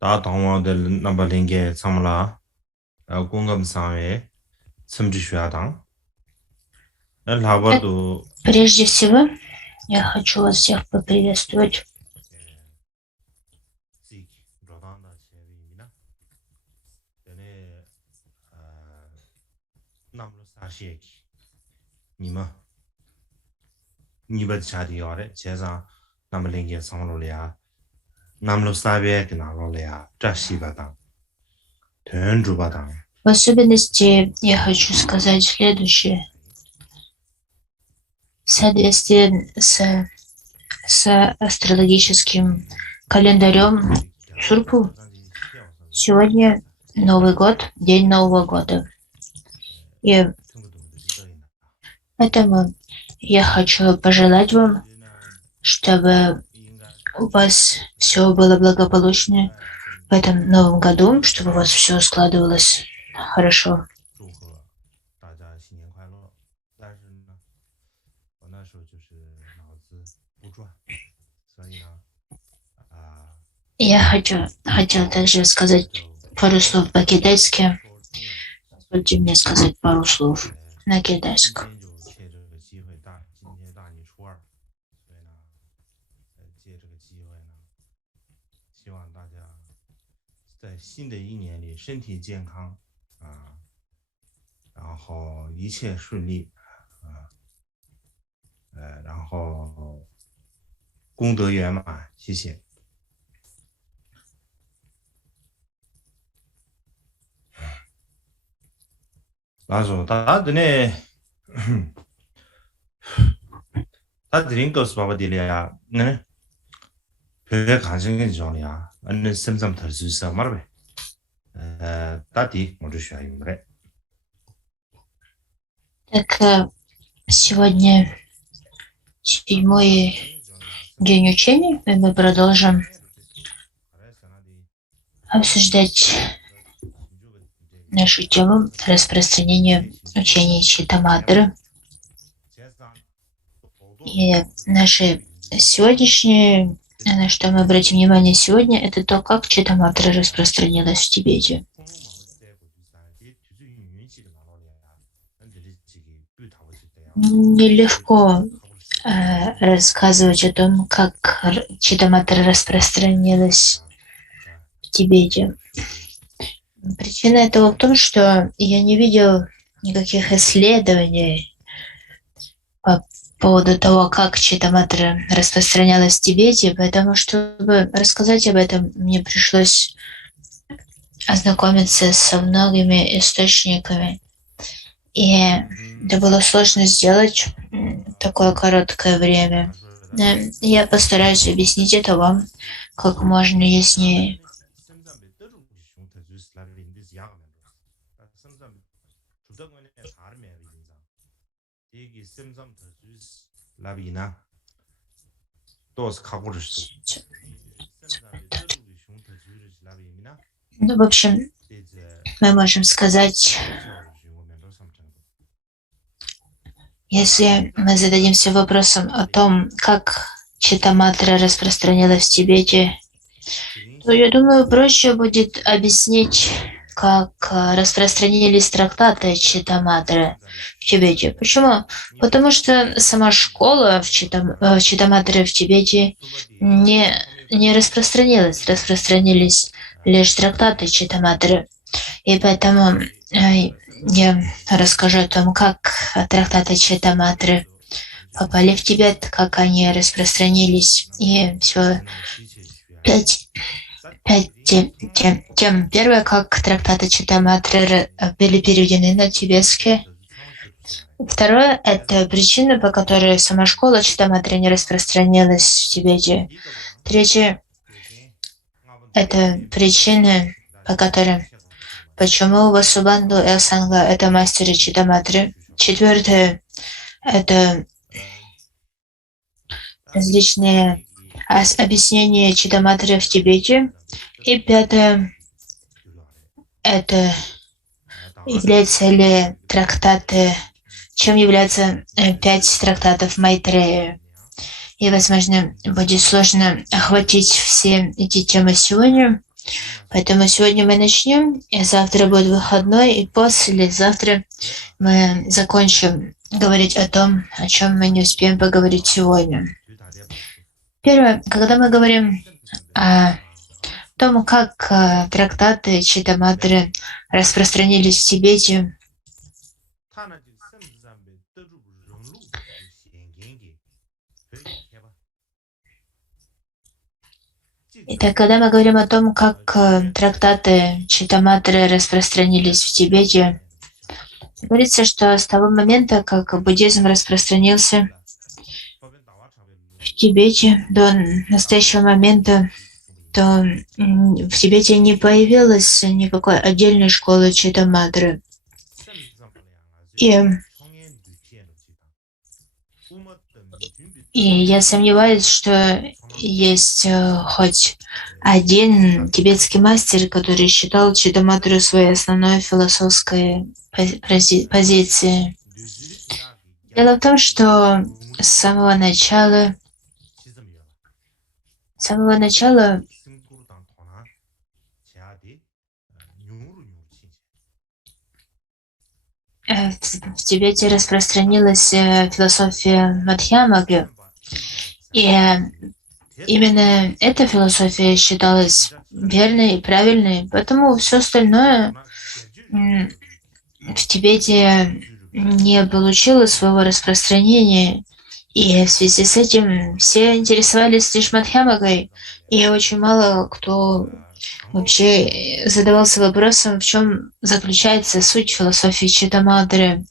다 당원들 남발링게 samla 공감 상에 첨지슈야당 Э, 라버도 Прежде всего, я хочу вас всех поприветствовать. 직 로단다 제비나 전에 남로 사시에기 니마 니버 자리요래 제사 남발링게 sam로래야 남로 사베 그나로래야 자시바당 된주바당 В особенности я хочу сказать следующее. В соответствии с астрологическим календарем Сурпу, сегодня Новый год, День Нового года. И поэтому я хочу пожелать вам, чтобы у вас все было благополучно в этом новом году, чтобы у вас все складывалось хорошо. Я хотел также сказать пару слов по-китайски. Позвольте мне сказать пару слов на китайском. 在新的一年里身体健康啊，然后一切顺利啊，然后功德圆满，谢谢。那说他的呢，他这里告诉爸爸的了呀，别看成跟讲的呀，什么特殊什么了呗。大抵我就需要用的。Так, сегодня 7-й день учения, и мы продолжим обсуждать нашу тему распространения учения Читаматры. И наше сегодняшнее, на что мы обратим внимание сегодня, это то, как Читаматра распространилась в Тибете. Нелегко рассказывать о том, как Читаматра распространилась в Тибете. Причина этого в том, что я не видел никаких исследований по поводу того, как Читаматра распространялась в Тибете, поэтому, чтобы рассказать об этом, мне пришлось ознакомиться со многими источниками. И это было сложно сделать в такое короткое время. Я постараюсь объяснить это вам как можно яснее. Ну, в общем, мы можем сказать, если мы зададимся вопросом о том, как Читаматра распространилась в Тибете, то, я думаю, проще будет объяснить, как распространились трактаты Читаматры в Тибете. Почему? Потому что сама школа в Читаматре в Тибете не распространилась, распространились лишь трактаты Читаматры. И поэтому я расскажу о том, как трактаты Читаматры попали в Тибет, как они распространились, и все 5 тем. Первое, как трактаты Читаматры были переведены на тибетский. Второе – это причина, по которой сама школа Читаматры не распространилась в Тибете. Третье – это причина, по которой почему Васубанду и Асанга – это мастеры Читаматры. Четвертое – это различные объяснения Читаматры в Тибете. И пятое – это являются ли трактаты, чем являются 5 трактатов Майтрея. И, возможно, будет сложно охватить все эти темы сегодня, Поэтому сегодня мы начнем, и завтра будет выходной, и послезавтра мы закончим говорить о том, о чем мы не успеем поговорить сегодня. Первое, когда мы говорим о том, как трактаты Читаматры распространились в Тибете, итак, когда мы говорим о том, как трактаты Читаматры распространились в Тибете, говорится, что с того момента, как буддизм распространился в Тибете до настоящего момента, то в Тибете не появилось никакой отдельной школы Читаматры. И я сомневаюсь, что есть хоть один тибетский мастер, который считал Читаматру своей основной философской позицией. Дело в том, что с самого начала в Тибете распространилась философия Мадхьямаги, и именно эта философия считалась верной и правильной, поэтому все остальное в Тибете не получило своего распространения, и в связи с этим все интересовались лишь Мадхьямагой, и очень мало кто вообще задавался вопросом, в чем заключается суть философии Читаматры.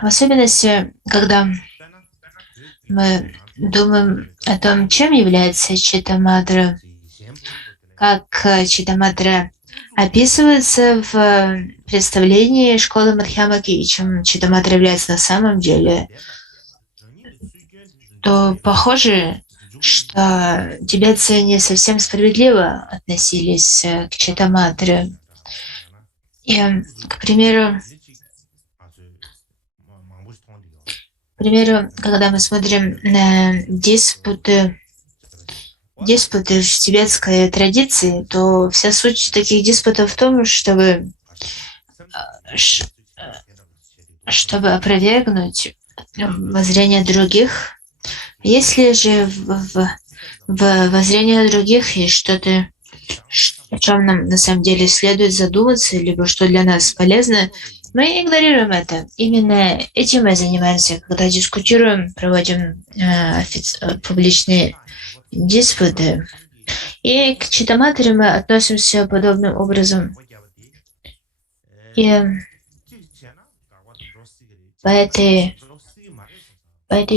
В особенности, когда мы думаем о том, чем является Читаматра, как Читаматра описывается в представлении школы Мадхьямаги и чем Читаматра является на самом деле, то похоже, что тибетцы не совсем справедливо относились к Читаматре. И, к примеру, когда мы смотрим на диспуты в тибетской традиции, то вся суть таких диспутов в том, чтобы опровергнуть воззрение других. Если же в воззрении других есть что-то, о чем нам на самом деле следует задуматься, либо что для нас полезно, мы игнорируем это. Именно этим мы занимаемся, когда дискутируем, проводим публичные диспуты. И к Читаматре мы относимся подобным образом. И по этой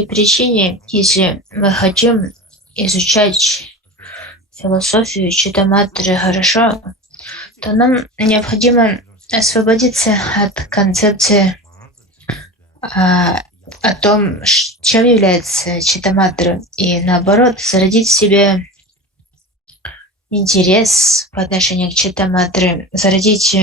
причине, если мы хотим изучать философию Читаматры хорошо, то нам необходимо освободиться от концепции о том, чем является Читаматра, и наоборот, зародить в себе интерес по отношению к Читаматре, зародить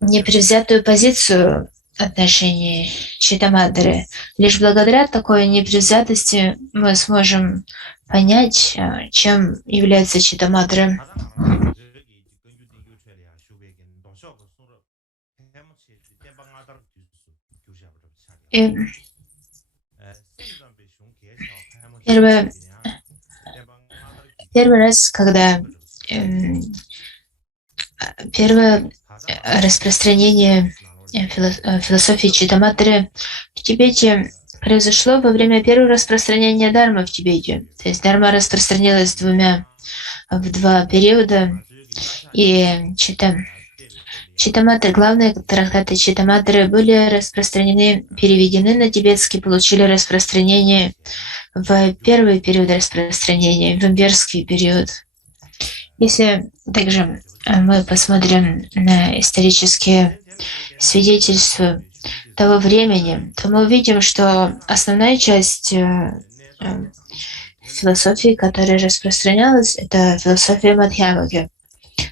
непредвзятую позицию в отношении Читаматры. Лишь благодаря такой непредвзятости мы сможем понять, чем является Читаматра. И первый раз, когда первое распространение философии Читаматры в Тибете произошло во время первого распространения Дharma в Тибете. То есть Дharma распространилась в два периода, и Читаматры, главные трактаты Читаматры были распространены, переведены на тибетский, получили распространение в первый период распространения, в имперский период. Если также мы посмотрим на исторические свидетельства того времени, то мы увидим, что основная часть философии, которая распространялась, это философия Мадхьямаги.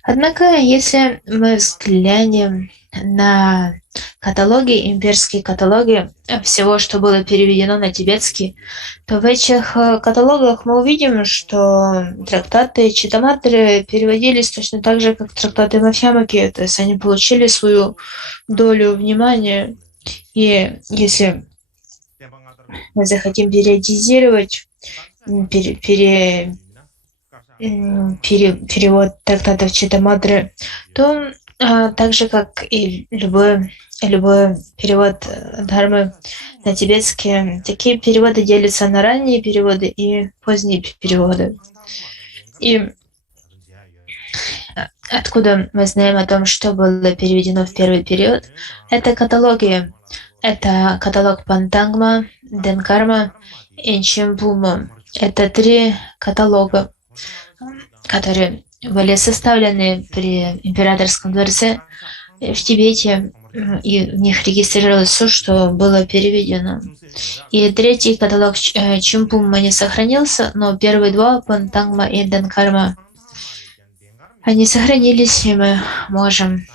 Однако, если мы взглянем на каталоги, имперские каталоги всего, что было переведено на тибетский, то в этих каталогах мы увидим, что трактаты Читаматры переводились точно так же, как трактаты Мадхьямаки, то есть они получили свою долю внимания. И если мы захотим периодизировать перевод трактатов Читаматры, то так же, как и любой перевод Дхармы на тибетский, такие переводы делятся на ранние переводы и поздние переводы. И откуда мы знаем о том, что было переведено в первый период? Это каталоги. Это каталог Пантангма, Денкарма и Чимпума. Это 3 каталога, которые были составлены при императорском дворце в Тибете, и в них регистрировалось все, что было переведено. И 3-й каталог Чимпума не сохранился, но первые 2, Пантангма и Денкарма, они сохранились, и мы можем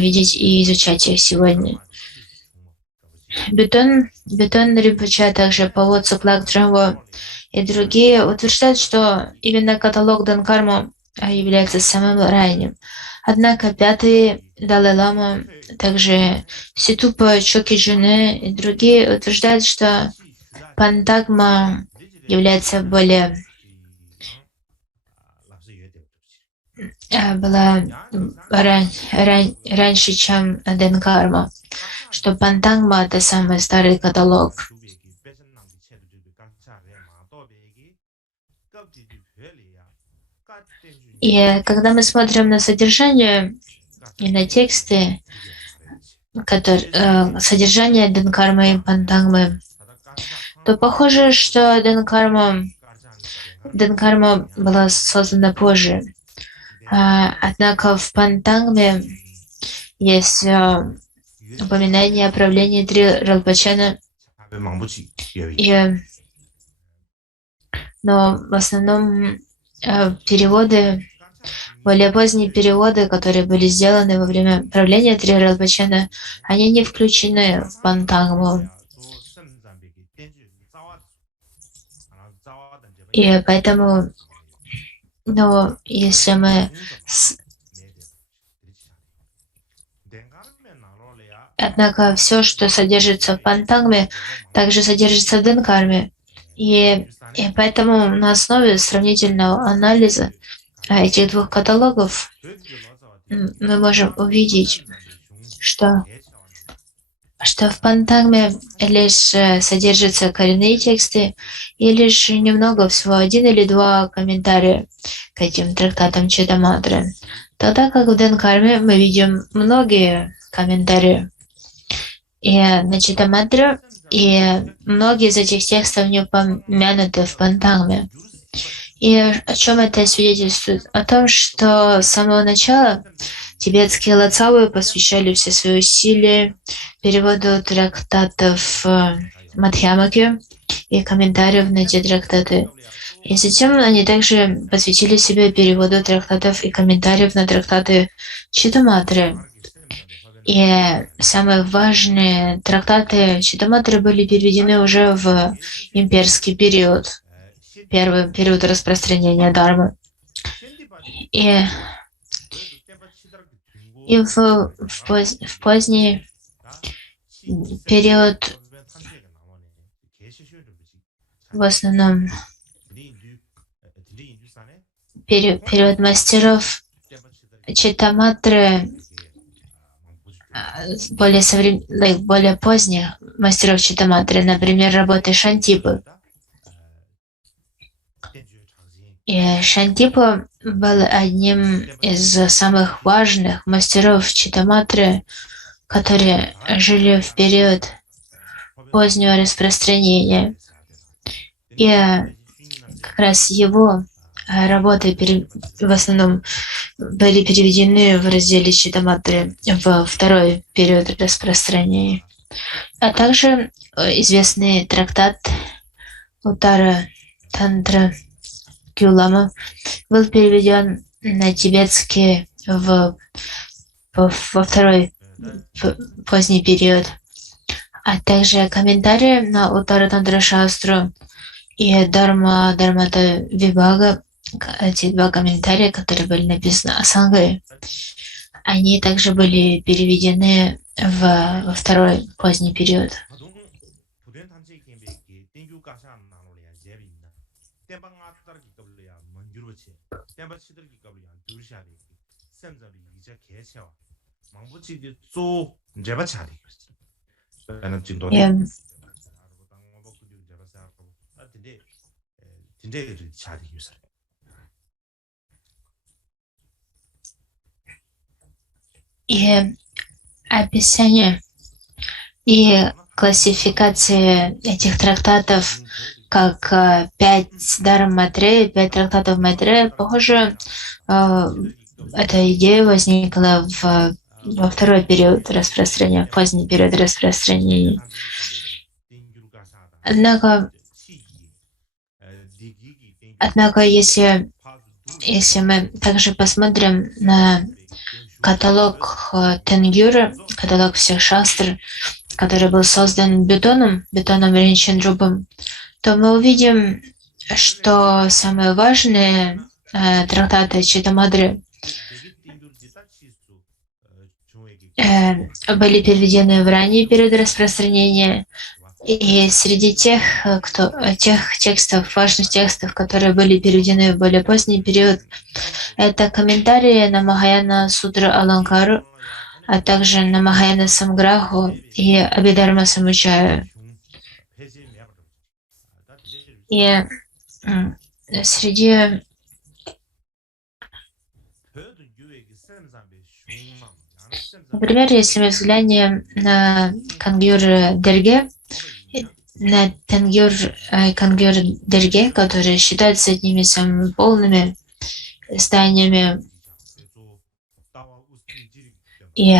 видеть и изучать их сегодня. Бетон Ринпоче, а также Паво Цуклак Джамво и другие утверждают, что именно каталог Денкарма является самым ранним. Однако 5-й Далай-лама, также Ситупа Чокиджуне и другие утверждают, что Пантагма является была раньше, чем Денкарма, что Пантагма — это самый старый каталог. И когда мы смотрим на содержание и на тексты, содержание Денкармы и Пантагмы, то похоже, что Денкарма была создана позже. Однако в Пантагме есть упоминание о правлении Три Ралпачена, но в основном переводы, более поздние переводы, которые были сделаны во время правления Три Ралпачена, они не включены в Пантагму. И поэтому, если мы... Однако все, что содержится в Пантагме, также содержится в Денкарме. И поэтому на основе сравнительного анализа этих 2 каталогов мы можем увидеть, что в Пантагме лишь содержатся коренные тексты и лишь немного, всего 1 или 2 комментария к этим трактатам Читаматры. Тогда как в Денкарме мы видим многие комментарии и на Читаматру, и многие из этих текстов не упомянуты в Пантагме. И о чем это свидетельствует? О том, что с самого начала тибетские лацавы посвящали все свои усилия переводу трактатов Мадхьямаки и комментариев на эти трактаты. И затем они также посвятили себе переводу трактатов и комментариев на трактаты Читаматры. И самые важные трактаты Читаматры были переведены уже в имперский период, первый период распространения Дхармы. И в поздний период, в основном период мастеров Читаматры, более поздних мастеров Читаматры, например, работы Шантипы. И Шантипа был одним из самых важных мастеров Читаматры, которые жили в период позднего распространения. И как раз его работы в основном были переведены в разделе Читаматры в второй период распространения. А также известный трактат Уттара Тантра Кюлама был переведен на тибетский во второй поздний период, а также комментарии на Уттаратантра Шастру и Дharmata Вибхага, эти два комментария, которые были написаны Асангой, они также были переведены во второй поздний период. И описание и классификация этих трактатов как 5 дарм Майтрея, 5 трактатов Майтрея, похоже, эта идея возникла во второй период распространения, поздний период распространения. Однако если мы также посмотрим на каталог Тенгюра, каталог всех шастр, который был создан Бютоном Ринчендрупом, то мы увидим, что самые важные трактаты Читамадры были переведены в ранний период распространения, и среди тех текстов, важных текстов, которые были переведены в более поздний период, это комментарии на Махаяна Сутру Аланкару, а также на Махаяна Самграху и Абхидharma Самучаю. И среди например, если мы взглянем на Кангюр Дерге, Кангюр Дерге, которые считаются одними из самыми полными изданиями, и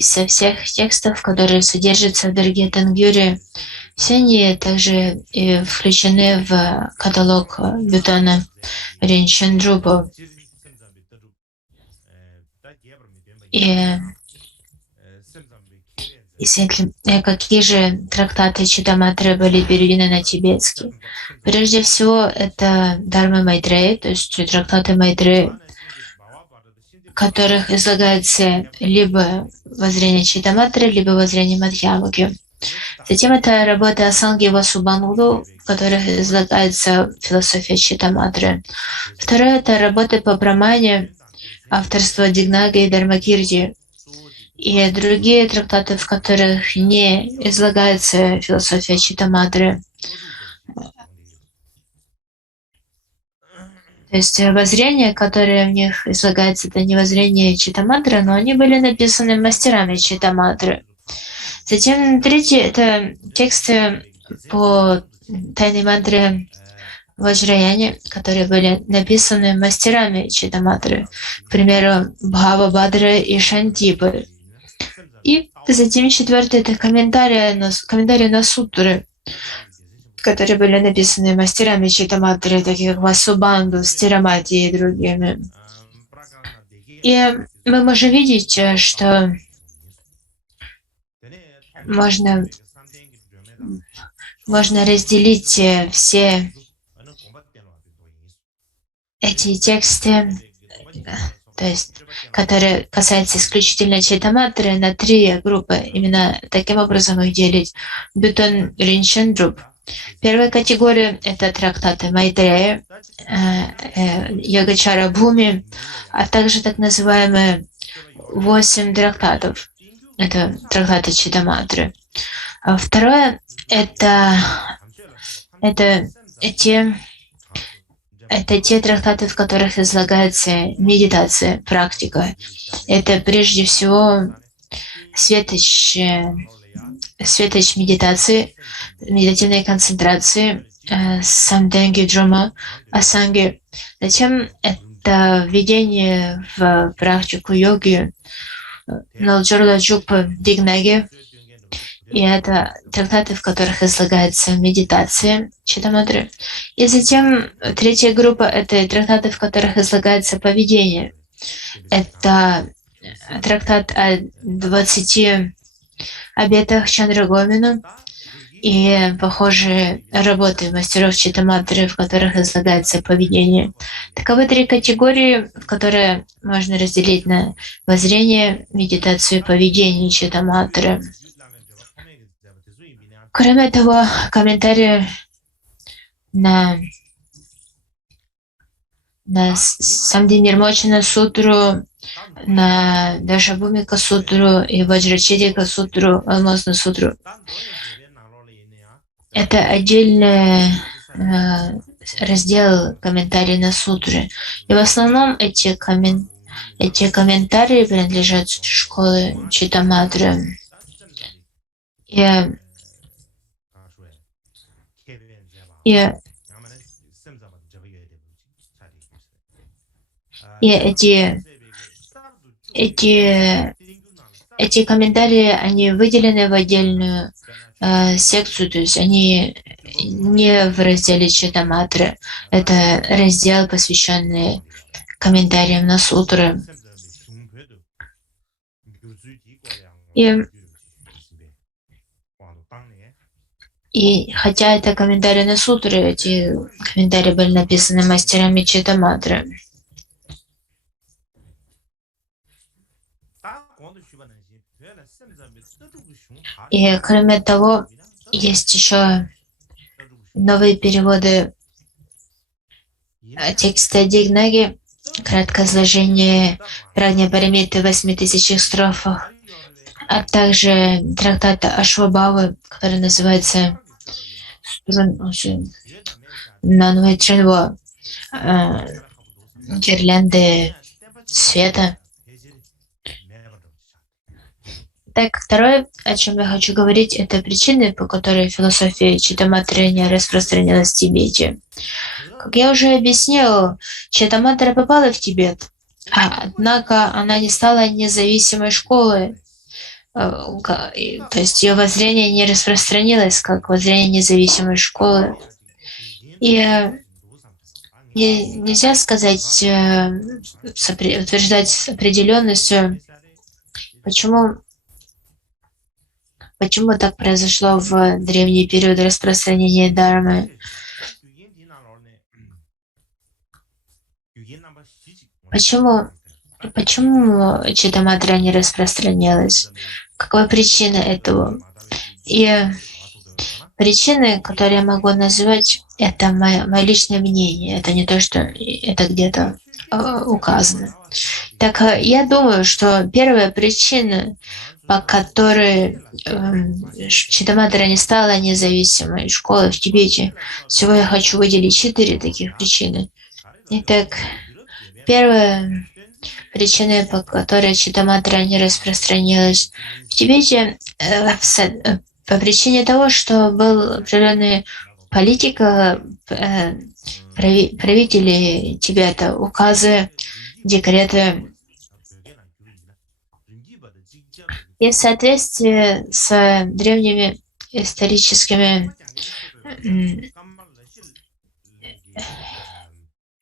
со всех текстов, которые содержатся в Дерге Тангюре, все они также включены в каталог Бютона Ринчендрупа. И какие же трактаты Читаматры были переведены на тибетский? Прежде всего, это Дharma Майтрея, то есть трактаты Майтреи, в которых излагается либо воззрение Читаматры, либо воззрение Мадхьямаки. Затем это работа Асанги Васубануду, в которых излагается философия Читаматры. Второе — это работы по Брамане, авторство Дигнаги и Дharmakirti, и другие трактаты, в которых не излагается философия Читаматры. То есть воззрения, которые в них излагаются, это не воззрение Читаматры, но они были написаны мастерами Читаматры. Затем третье — это тексты по тайной мантре Ваджраяни, которые были написаны мастерами Читаматры, к примеру, Бхава Бадра и Шантипы. И затем четвертое — это комментарии на сутры, которые были написаны мастерами Читаматры, таких как Васубанду, Стирамати и другими. И мы можем видеть, что можно разделить все эти тексты, то есть, которые касаются исключительно Читаматры, на 3 группы. Именно таким образом их делить. Бютон Ринчендруп. Первая категория — это трактаты Майтрея, Йогачара Бхуми, а также так называемые 8 трактатов. Это трактаты Читаматры. А второе — это те трактаты, в которых излагается медитация, практика. Это прежде всего светоч медитации, медитативной концентрации, самденги, джума, асанги. Затем это введение в практику йоги, Налджарла Джупа Дигнаги. И это трактаты, в которых излагается медитация Читаматры. И затем третья группа — это трактаты, в которых излагается поведение. Это трактат о 20 обетах Чандрагомина и похожие работы мастеров Читаматры, в которых излагается поведение. Таковы три категории, в которые можно разделить на воззрение, медитацию и поведение Читаматры. Кроме того, комментарии на Самдинирмочана сутру, на Дашабумика сутру и Ваджрачедика сутру, Алмазную сутру. Это отдельный раздел комментарий на сутры. И в основном эти комментарии принадлежат школе Читаматры. И эти комментарии, они выделены в отдельную секцию, то есть они не в разделе Читаматры. Это раздел, посвященный комментариям на сутры. И хотя это комментарии на сутры, эти комментарии были написаны мастерами Читаматры. И кроме того, есть еще новые переводы текста Дигнаги, краткое изложение Прагня-парамиты в 8000 строфах, а также трактата Ашвабавы, который называется Нанвай Ченво, гирлянды света. Так, второе, о чем я хочу говорить, это причины, по которой философия Читаматры не распространилась в Тибете. Как я уже объяснил, Читаматра попала в Тибет, однако она не стала независимой школой. То есть ее воззрение не распространилось как воззрение независимой школы. И нельзя сказать, утверждать с определенностью, почему так произошло в древние периоды распространения Дharмы. Почему Читаматра не распространилась? Какова причина этого? И причины, которые я могу назвать, это мое личное мнение. Это не то, что это где-то указано. Так, я думаю, что первая причина, по которой Читаматра не стала независимой школой в Тибете, всего я хочу выделить 4 таких причины. Итак, первая причина, по которой Читаматра не распространилась в Тибете, по причине того, что был определенная политика правителей Тибета, указы, декреты. И в соответствии с древними историческими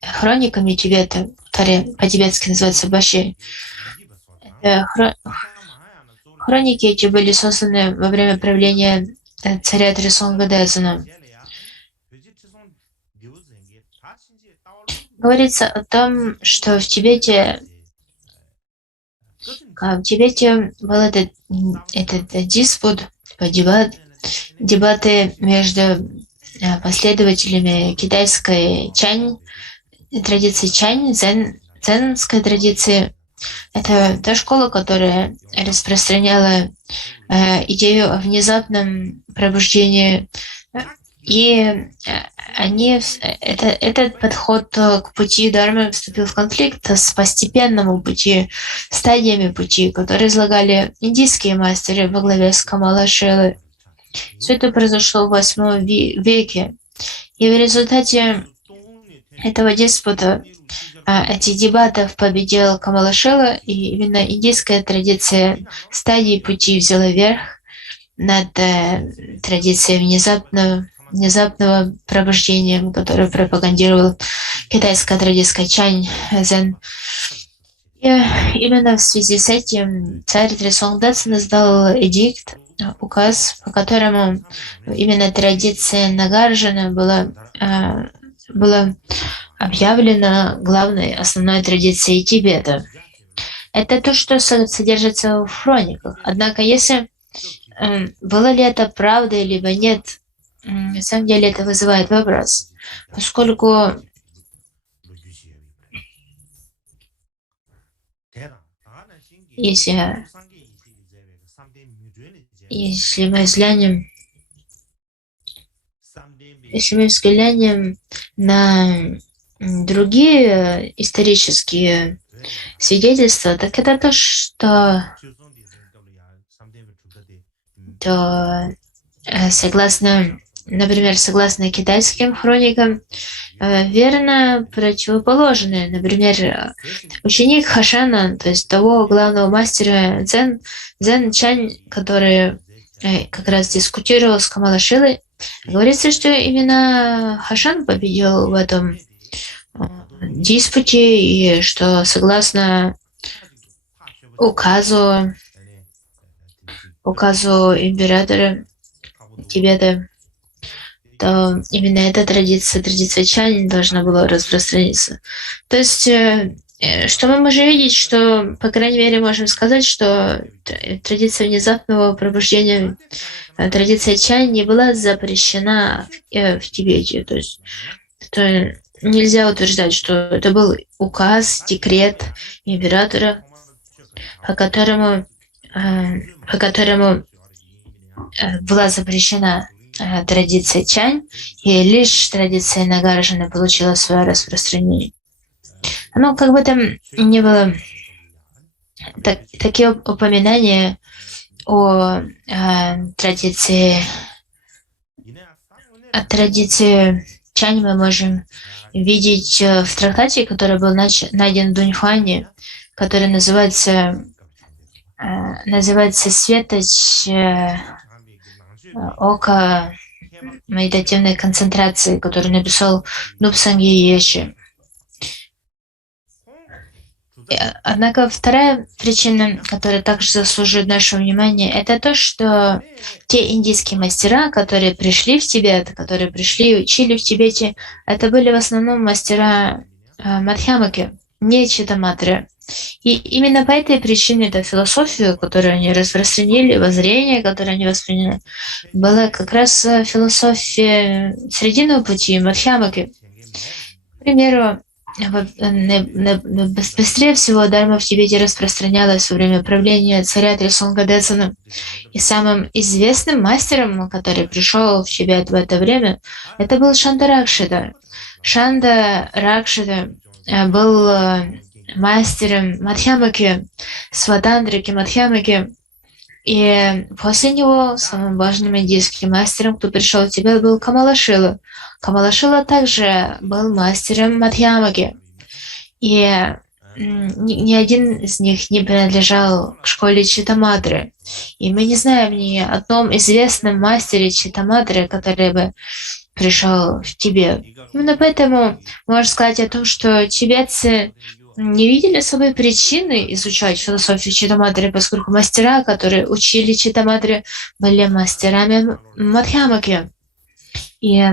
хрониками Тибета, которые по-тибетски называются баши, хроники эти были созданы во время правления царя Трисонга Дезана. Говорится о том, что в Тибете был этот диспут, дебаты между последователями китайской Чань, традиции Чань, дзенской традиции. Это та школа, которая распространяла идею о внезапном пробуждении. И этот подход к пути Дharмы вступил в конфликт с постепенным пути, стадиями пути, которые излагали индийские мастеры во главе с Камала-Шилой. Все это произошло в 8 веке. И в результате этого диспута, этих дебатов победил Камала-Шила, и именно индийская традиция стадий пути взяла верх. над традицией внезапного пробуждения, которую пропагандировал китайская традиция Чань Зен. И именно в связи с этим царь Трисонгдацин издал эдикт, указ, по которому именно традиция Нагарджуна была объявлена главной, основной традицией Тибета. Это то, что содержится в хрониках. Однако, если было ли это правдой, либо нет, на самом деле это вызывает вопрос, поскольку если мы взглянем на другие исторические свидетельства, так это то, что согласно китайским хроникам, верно противоположное. Например, ученик Хашана, то есть того главного мастера Цзэн Чань, который как раз дискутировал с Камалашилой, говорится, что именно Хашан победил в этом диспуте, и что согласно указу императора Тибета, то именно эта традиция Чань должна была распространиться. То есть, что мы можем видеть, что, по крайней мере, можем сказать, что традиция внезапного пробуждения, традиция Чань не была запрещена в Тибете. То есть, нельзя утверждать, что это был указ, декрет императора, по которому была запрещена традиция Чань, и лишь традиция Нагарджуна получила свое распространение. Но как бы там ни было, такие упоминания о традиции Чань мы можем видеть в трактате, который был найден в Дуньхуане, который называется «Светоч ока медитативной концентрации», который написал Нупсанги Еши. Однако вторая причина, которая также заслуживает нашего внимания, это то, что те индийские мастера, которые пришли в Тибет, которые пришли и учили в Тибете, это были в основном мастера Мадхьямаки, не Читаматры. И именно по этой причине эта философия, которую они распространили, воззрение, которое они восприняли, была как раз философия срединного пути Мадхьямаки. К примеру, быстрее всего дарма в Тибете распространялась во время правления царя Трисонгадецана. И самым известным мастером, который пришел в Тибет в это время, это был Шанда Ракшита. Шанда Ракшита был мастером Мадхьямаки, Сватантрики Мадхьямаки. И после него самым важным индийским мастером, кто пришел в Тибет, был Камалашила. Камалашила также был мастером Мадхьямаки. И ни один из них не принадлежал к школе Читаматры. И мы не знаем ни о одном известном мастере Читаматры, который бы пришел в Тибет. Именно поэтому можно сказать о том, что тибетцы не видели особой причины изучать философию Читаматры, поскольку мастера, которые учили Читаматры, были мастерами Мадхьямаки. И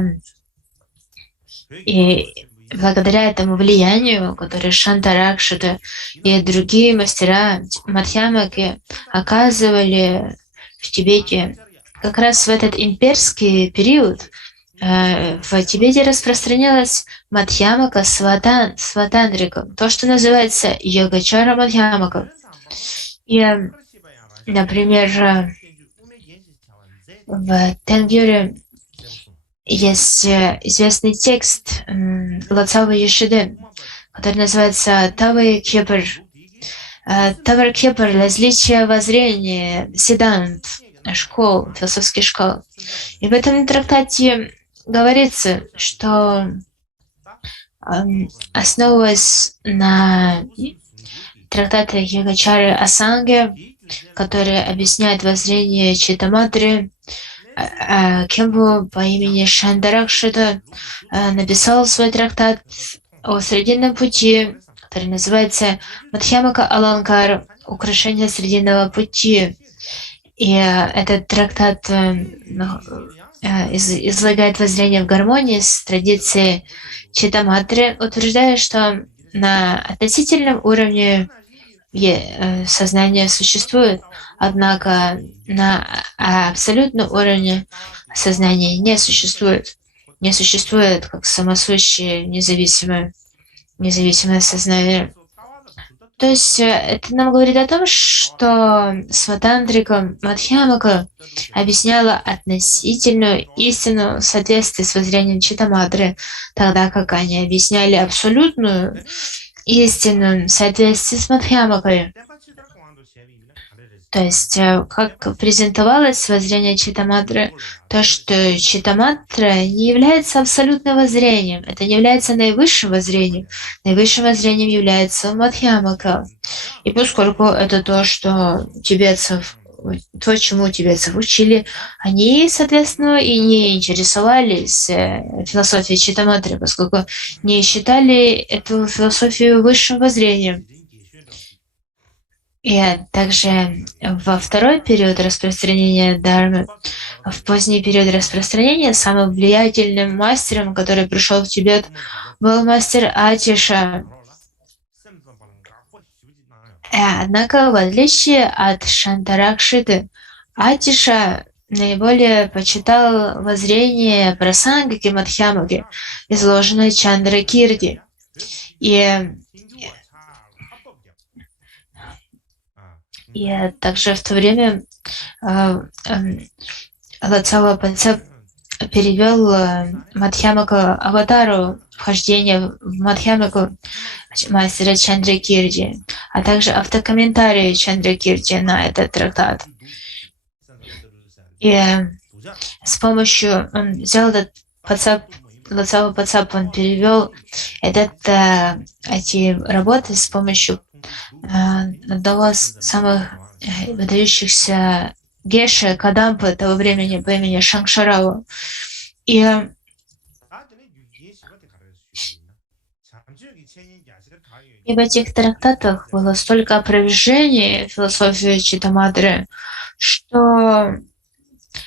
благодаря этому влиянию, которое Шанда Ракшита и другие мастера Мадхьямаки оказывали в Тибете, как раз в этот имперский период в Тибете распространялась Мадхьямака Сватантрика, то, что называется йогачара Мадхьямака. И, например, в Тенгюре есть известный текст Лацава Ешиды, который называется Тавай Кепар. Тавар Кепар — различия воззрения, седант, школ, философских школ. И в этом трактате говорится, что, основываясь на трактате Йогачары Асанги, который объясняет воззрение Читаматры, Кемпу по имени Шандаракшита написал свой трактат о Срединном пути, который называется Мадхьямака Аланкар «Украшение Срединного пути». И этот трактат излагает воззрение в гармонии с традицией Читаматры, утверждая, что на относительном уровне сознание существует, однако на абсолютном уровне сознания не существует. Не существует как самосущее, независимое сознание. То есть это нам говорит о том, что Сватантрика Мадхьямака объясняла относительную истину в соответствии с воззрением Читаматры, тогда как они объясняли абсолютную истину в соответствии с Мадхьямакой. То есть, как презентовалось воззрение Читаматры, то, что Читаматра не является абсолютным воззрением, это не является наивысшим воззрением. Наивысшим воззрением является Мадхьямака. И поскольку это то, что тибетцев, то, чему тибетцев учили, они, соответственно, и не интересовались философией Читаматры, поскольку не считали эту философию высшим воззрением. И также во второй период распространения Дharмы, в поздний период распространения, самым влиятельным мастером, который пришел в Тибет, был мастер Атиша. Однако, в отличие от Шантаракшиты, Атиша наиболее почитал воззрение Прасангики Мадхьямаки, изложенное Чандракирти. И также в то время Лацава Панцеп перевел Мадхьямака Аватару, вхождение в Мадхьямаку мастера Чандракирти, а также автокомментарии Чандракирти на этот трактат. И с помощью, он взял этот Лацава Пацап, он перевел эти работы с помощью одного из самых выдающихся геше Кадампы того времени по имени Шанкшарау. И в этих трактатах было столько опровержений философии Читаматры, что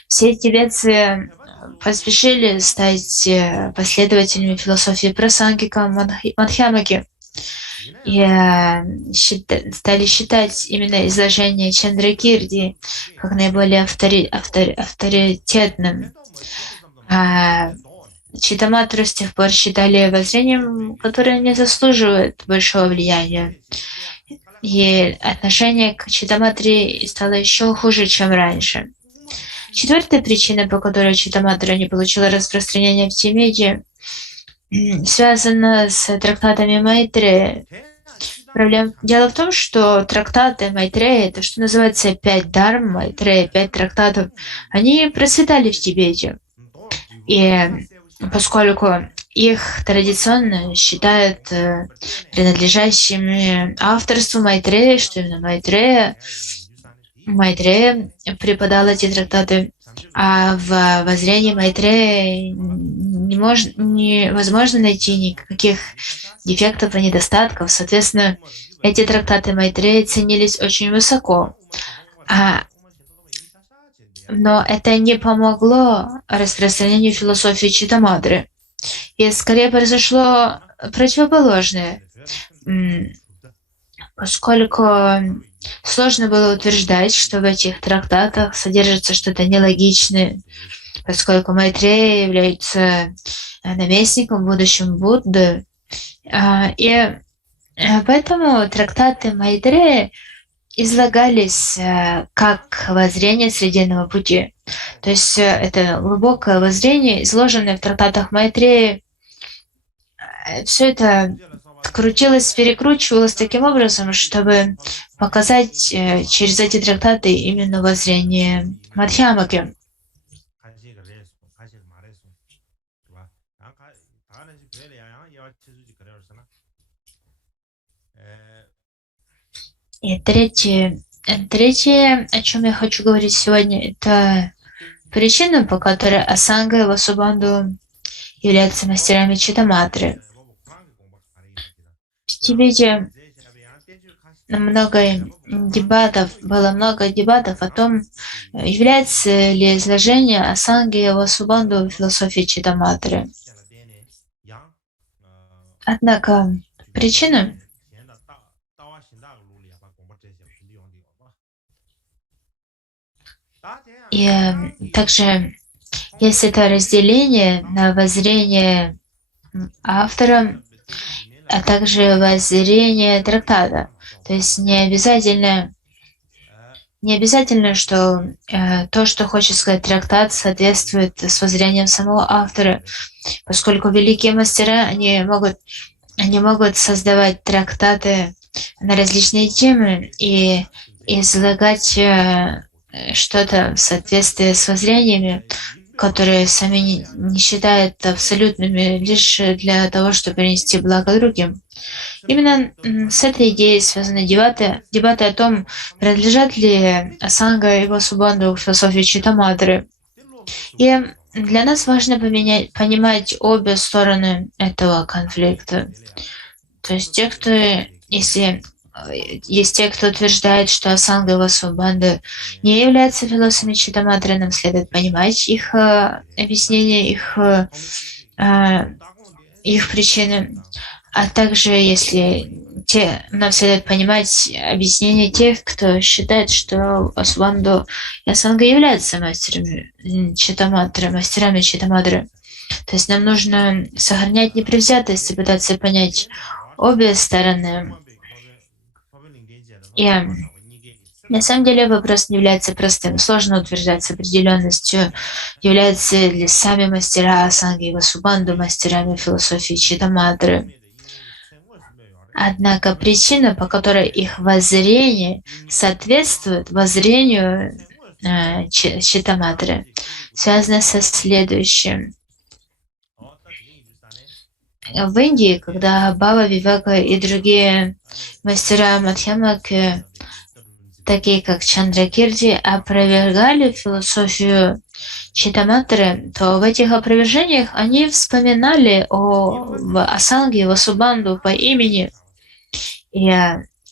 все тибетцы поспешили стать последователями философии Прасангика Мадхьямаки и стали считать именно изложение Чандракирти как наиболее авторитетным. Читаматру с тех пор считали воззрением, которое не заслуживает большого влияния. И отношение к Читаматре стало еще хуже, чем раньше. Четвертая причина, по которой Читаматра не получила распространения в Тибете, связана с трактатами Майтрея. Дело в том, что трактаты Майтрея, это что называется 5 дарм Майтрея, 5 трактатов, они процветали в Тибете. И поскольку их традиционно считают принадлежащими авторству Майтрея, что именно Майтрея преподал эти трактаты, а в воззрении Майтрея невозможно найти никаких дефектов и недостатков. Соответственно, эти трактаты Майтрея ценились очень высоко. Но это не помогло распространению философии Читаматры. И скорее произошло противоположное. Поскольку сложно было утверждать, что в этих трактатах содержится что-то нелогичное, поскольку Майтрея является наместником будущего Будды. И поэтому трактаты Майтрея излагались как воззрение Срединного пути. То есть это глубокое воззрение, изложенное в трактатах Майтрея. Все это крутилось, перекручивалось таким образом, чтобы показать через эти трактаты именно воззрение Мадхьямаки. И третья Третье, о чем я хочу говорить сегодня, это причина, по которой Асанга и Васубанду являются мастерами Читаматры. В Тибете было много дебатов о том, является ли изложение Асанги и Васубанду философии Читаматры. Однако причина и также есть это разделение на воззрение автора, а также воззрение трактата. То есть не обязательно, что то, что хочет сказать трактат, соответствует с воззрением самого автора, поскольку великие мастера, они могут создавать трактаты на различные темы и излагать что-то в соответствии с воззрениями, которые сами не считают абсолютными лишь для того, чтобы принести благо другим. Именно с этой идеей связаны дебаты о том, принадлежат ли Асанга и Васубанду к философии Читаматры. И для нас важно понимать обе стороны этого конфликта. То есть есть те, кто утверждает, что Асанга и Васубанда не являются философами Читаматры, нам следует понимать их объяснения, их причины. А также, нам следует понимать объяснение тех, кто считает, что Васубанду и Асанга являются мастерами Читаматры. То есть нам нужно сохранять непредвзятость и пытаться понять обе стороны. И на самом деле вопрос не является простым. Сложно утверждать с определенностью, являются ли сами мастера Асанги и Васубанду мастерами философии Читаматры. Однако причина, по которой их воззрение соответствует воззрению Читаматры, связана со следующим. В Индии, когда Бава Вивека и другие мастера Мадхьямаки, такие как Чандракирти, опровергали философию Читаматры, то в этих опровержениях они вспоминали о Асанге и Васубанду по имени. И,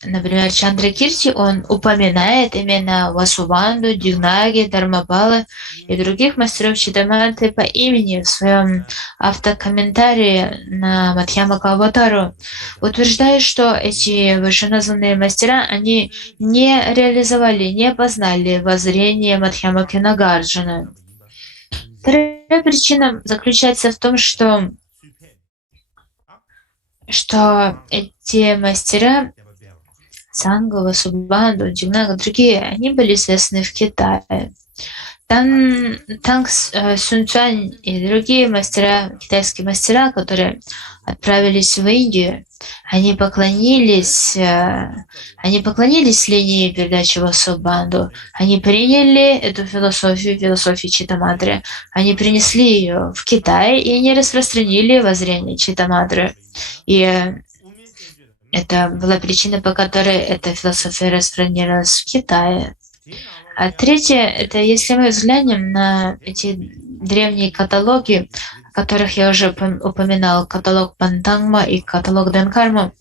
например, Чандракирти, он упоминает именно Васубанду, Дигнаги, Дharmapala и других мастеров Читаматры по имени в своем автокомментарии на Мадхьямака Аватару, утверждая, что эти вышеназванные мастера, они не реализовали, не познали воззрение Мадхьямаки Нагарджуна. Вторая причина заключается в том, что эти мастера Санга, Васубанду, Дигнага, другие, они были известны в Китае. Танг Сунцюань и другие мастера, китайские мастера, которые отправились в Индию, они поклонились линии передачи Васубанду. Они приняли эту философию Читаматры. Они принесли ее в Китай и они распространили воззрение Читаматры. И это была причина, по которой эта философия распространилась в Китае. А третье, это если мы взглянем на эти древние каталоги, о которых я уже упоминал, каталог Пантангма и каталог Данкарма,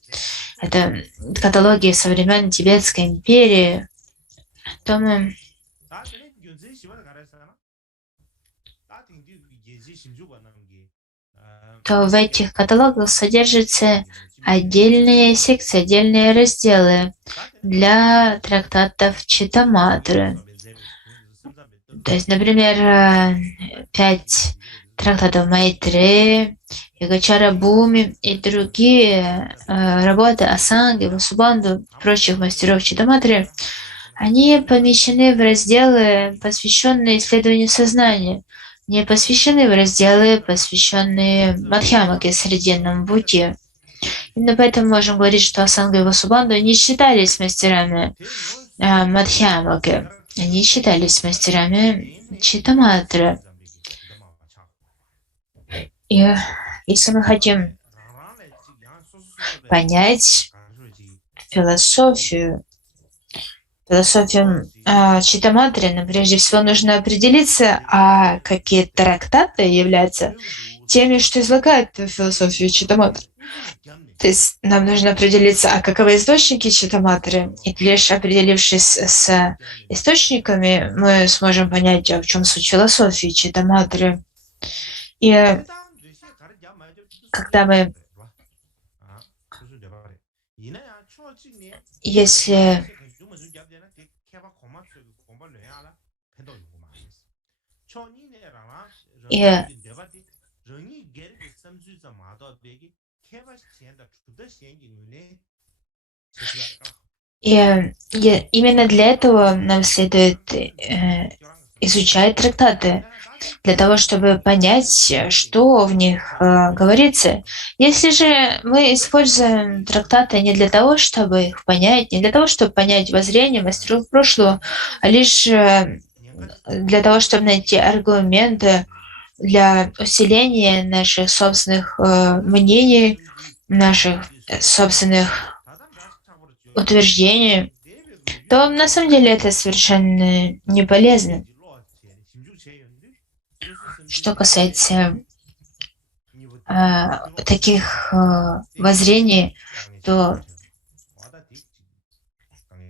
это каталоги со времен Тибетской империи, то в этих каталогах содержатся отдельные секции, отдельные разделы для трактатов Читаматры. То есть, например, 5 трактатов Майтрея, Йогачара Буми и другие работы Асанги, Васубанду, прочих мастеров Читаматры, они помещены в разделы, посвященные исследованию сознания, не посвящены в разделы, посвященные Мадхьямаке, Срединному пути. Именно поэтому можем говорить, что Асанга и Васубанду не считались мастерами Мадхьямаки, они считались мастерами Читаматры. И если мы хотим понять философию философию Читаматри, но прежде всего нужно определиться, а какие трактаты являются теми, что излагают философию Читаматри. То есть нам нужно определиться, а каковы источники Читаматры. И лишь определившись с источниками, мы сможем понять, в чем суть философии Читаматры. И когда мы, если и, именно для этого нам следует изучать трактаты, для того, чтобы понять, что в них говорится. Если же мы используем трактаты не для того, чтобы их понять, не для того, чтобы понять воззрение мастеров прошлого, а лишь для того, чтобы найти аргументы для усиления наших собственных мнений, наших собственных утверждений, то на самом деле это совершенно не полезно. Что касается таких воззрений, то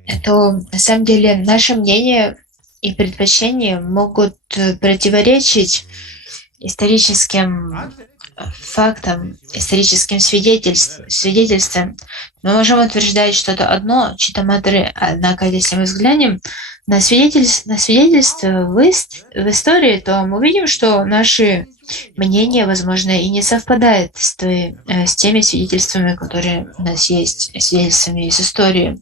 на самом деле наше мнение и предпочтения могут противоречить историческим фактам, историческим свидетельствам. Мы можем утверждать что-то одно, Читаматры, однако если мы взглянем на свидетельства в истории, то мы увидим, что наши мнения, возможно, и не совпадают с теми свидетельствами, которые у нас есть, свидетельствами из истории.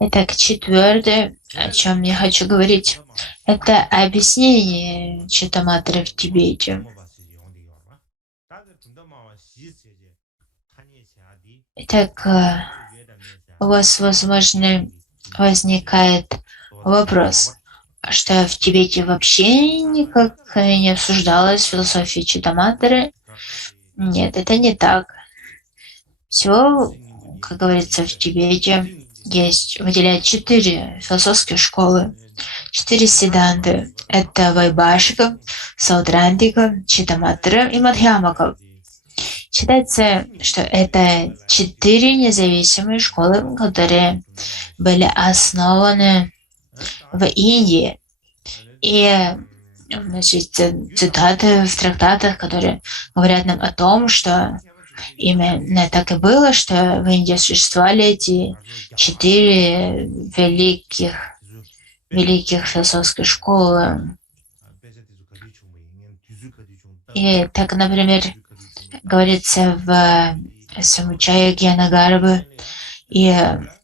Итак, четвертое, о чем я хочу говорить, это объяснение Читаматры в Тибете. Итак, у вас, возможно, возникает вопрос, что в Тибете вообще никак не обсуждалась философия Читаматры? Нет, это не так. Всего, как говорится, в Тибете выделяют 4 философские школы, 4 седанты. Это Вайбашика, Саудрантика, Читаматра и Мадхьямака. Считается, что это 4 независимые школы, которые были основаны в Индии. И значит, цитаты в трактатах, которые говорят нам о том, что именно так и было, что в Индии существовали эти 4 великих философских школы. И так, например, говорится в Самучая Гьянагарбы и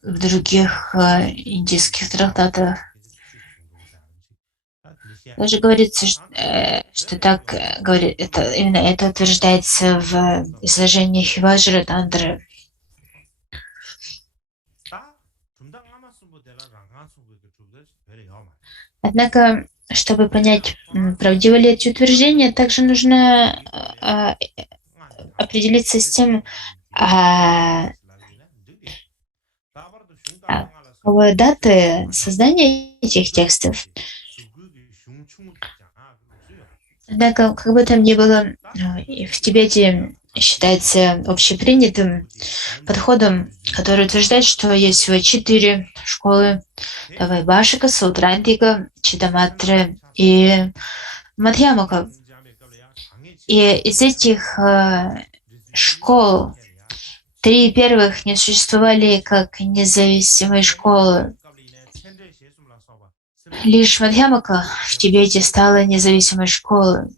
в других индийских трактатах. Даже говорится, что так говорит, именно это утверждается в изложении Хиваджра Тантры. Однако, чтобы понять, правдивы ли эти утверждения, также нужно определиться с тем, каковы даты создания этих текстов. Однако, как бы там ни было, в Тибете считается общепринятым подходом, который утверждает, что есть всего 4 школы: Вайбашика, Саудрантика, Читаматра и Мадхьямака. И из этих школ 3 первых не существовали как независимые школы. Лишь Мадхьямака в Тибете стала независимой школой.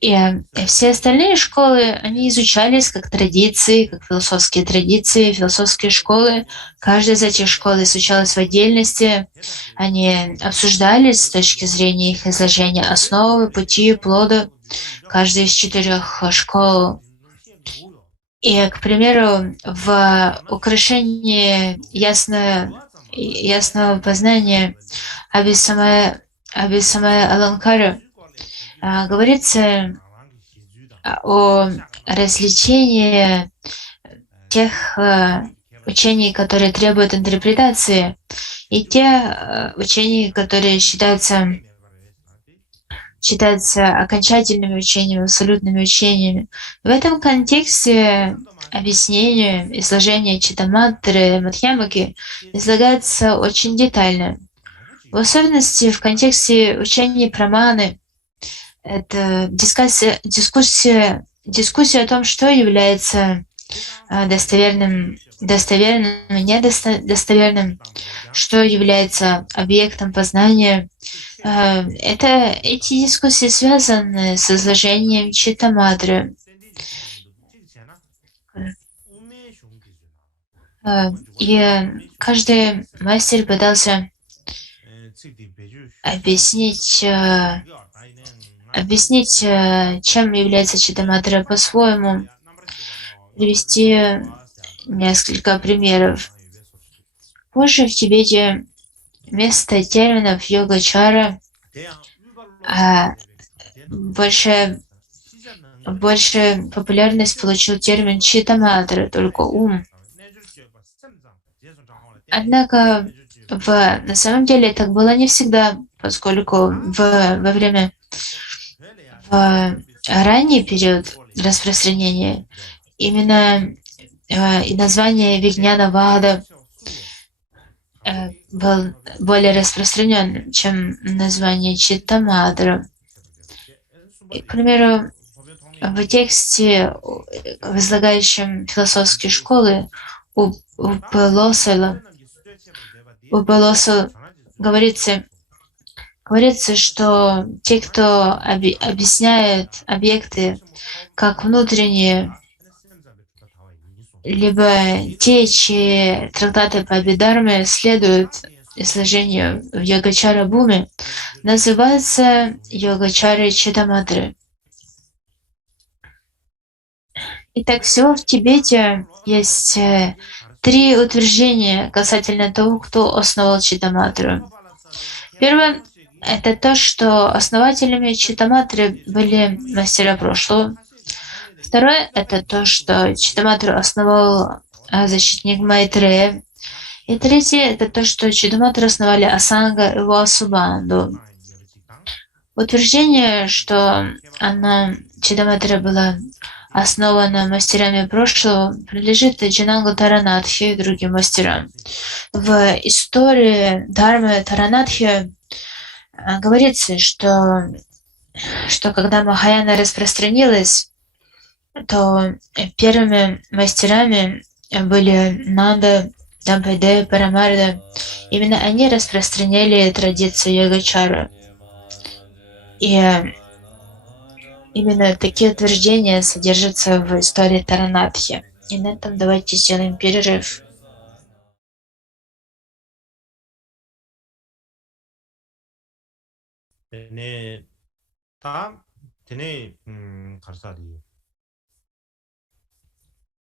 И все остальные школы, они изучались как традиции, как философские традиции, философские школы. Каждая из этих школ изучалась в отдельности. Они обсуждались с точки зрения их изложения основы, пути, плода каждой из 4 школ. И, к примеру, в украшении ясного познания Абхисамая Аланкара говорится о развлечении тех учений, которые требуют интерпретации, и те учения, которые считаются окончательными учениями, абсолютными учениями. В этом контексте объяснение и сложение Читаматры Мадхьямаки излагается очень детально. В особенности в контексте учения Праманы это дискуссия о том, что является достоверным и недостоверным, что является объектом познания. Эти дискуссии связаны с изложением Читаматры. И каждый мастер пытался объяснить, чем является Читаматра по-своему, привести несколько примеров. Позже в Тибете вместо терминов йогачара больше популярность получил термин Читаматра, только ум. Однако на самом деле так было не всегда, поскольку в ранний период распространения именно и название Вигняна Вада был более распространен, чем название Читтамадра. К примеру, в тексте, излагающем философские школы, у Пелосела говорится, что те, кто объясняет объекты как внутренние, либо те, чьи трактаты по Абхидхарме следуют изложению в Йогачара Бхуми, называются Йогачары Читаматры. Итак, всего в Тибете есть 3 утверждения касательно того, кто основал Читаматру. Первое — это то, что основателями Читаматры были мастера прошлого. Второе — это то, что Читаматру основал защитник Майтрея. И третье — это то, что Читаматру основали Асанга и Васубанду. Утверждение, что Читаматра была основана мастерами прошлого, принадлежит Джанангу Таранатхе и другим мастерам. В истории Дхармы Таранатхи говорится, что когда Махаяна распространилась, то первыми мастерами были Нанда, Дампаде, Парамарда. Именно они распространяли традицию йогачара. И именно такие утверждения содержатся в истории Таранатхи. И на этом давайте сделаем перерыв.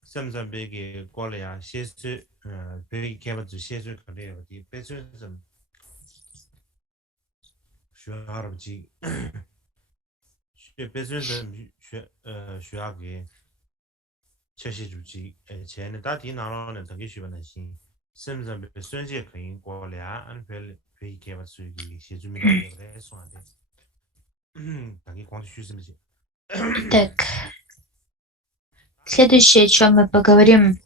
샘자베게 꼴이야 시스 베기 개발주 시스 그래요 이 배수좀 쉬어하지 배수좀 쉬하게 채시주지 쟤는 다디 나라는 되게 쉬는 신 샘자베 순제 그인 꼴이야 안 베기 개발주 시주미가 그래서 안 돼. 당연히 광주 쉬스면지. Так, следующее, о чем мы поговорим,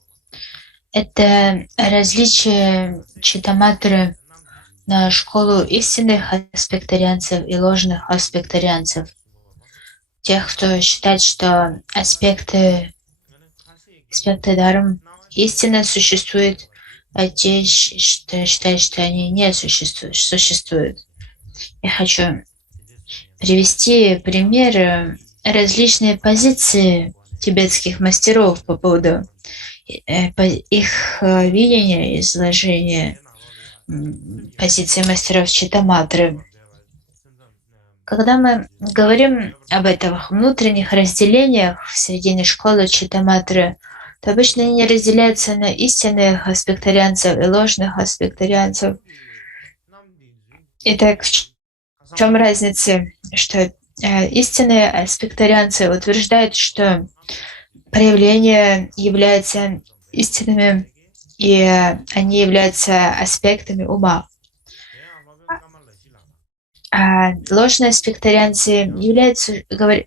это различие Читаматры на школу истинных аспектарианцев и ложных аспектарианцев. Тех, кто считает, что аспекты даром истинно существуют, а те, что считают, что они не существуют. Я хочу привести примеры различные позиции тибетских мастеров по поводу их видения и изложения позиции мастеров Читаматры. Когда мы говорим об этих внутренних разделениях в середине школы Читаматры, то обычно они разделяются на истинных аспектарианцев и ложных аспектарианцев. Итак, в чем разница? Что истинные аспектарианцы утверждают, что проявления являются истинными и они являются аспектами ума. А ложные аспектарианцы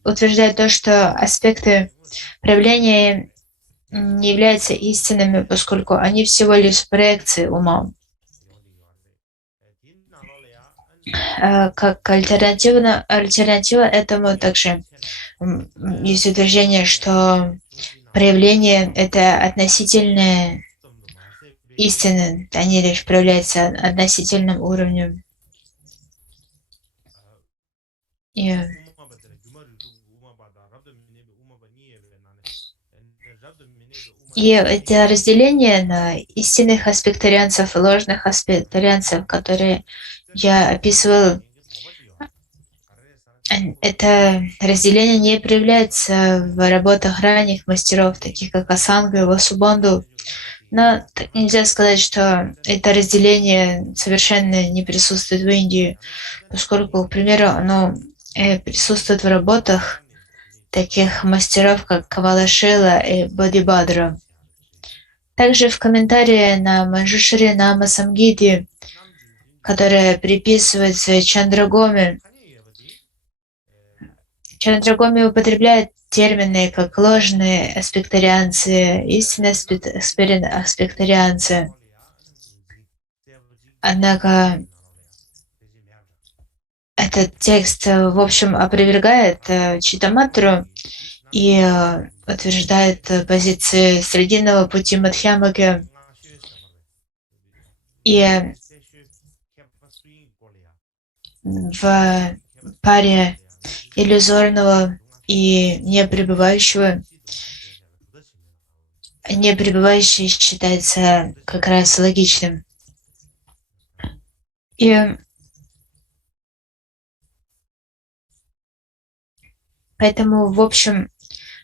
утверждают то, что аспекты проявления не являются истинными, поскольку они всего лишь проекции ума. Как альтернатива этому также есть утверждение, что проявление — это относительные истины, они лишь проявляются относительным уровнем. И это разделение на истинных аспектарианцев и ложных аспектарианцев, которые я описывал, это разделение не проявляется в работах ранних мастеров, таких как Асанга и Васубанду. Но нельзя сказать, что это разделение совершенно не присутствует в Индии, поскольку, к примеру, оно присутствует в работах таких мастеров, как Кавалашила и Бодхибадра. Также в комментарии на Манджушри Нама Самгити, которая приписывается Чандрагоме, Чандрагоми употребляет термины как ложные аспектарианцы, истинные аспектарианцы. Однако этот текст, в общем, опровергает Читаматру и утверждает позиции срединного пути Мадхьямаки. И в паре иллюзорного и непребывающего, непребывающий считается как раз логичным. И поэтому, в общем,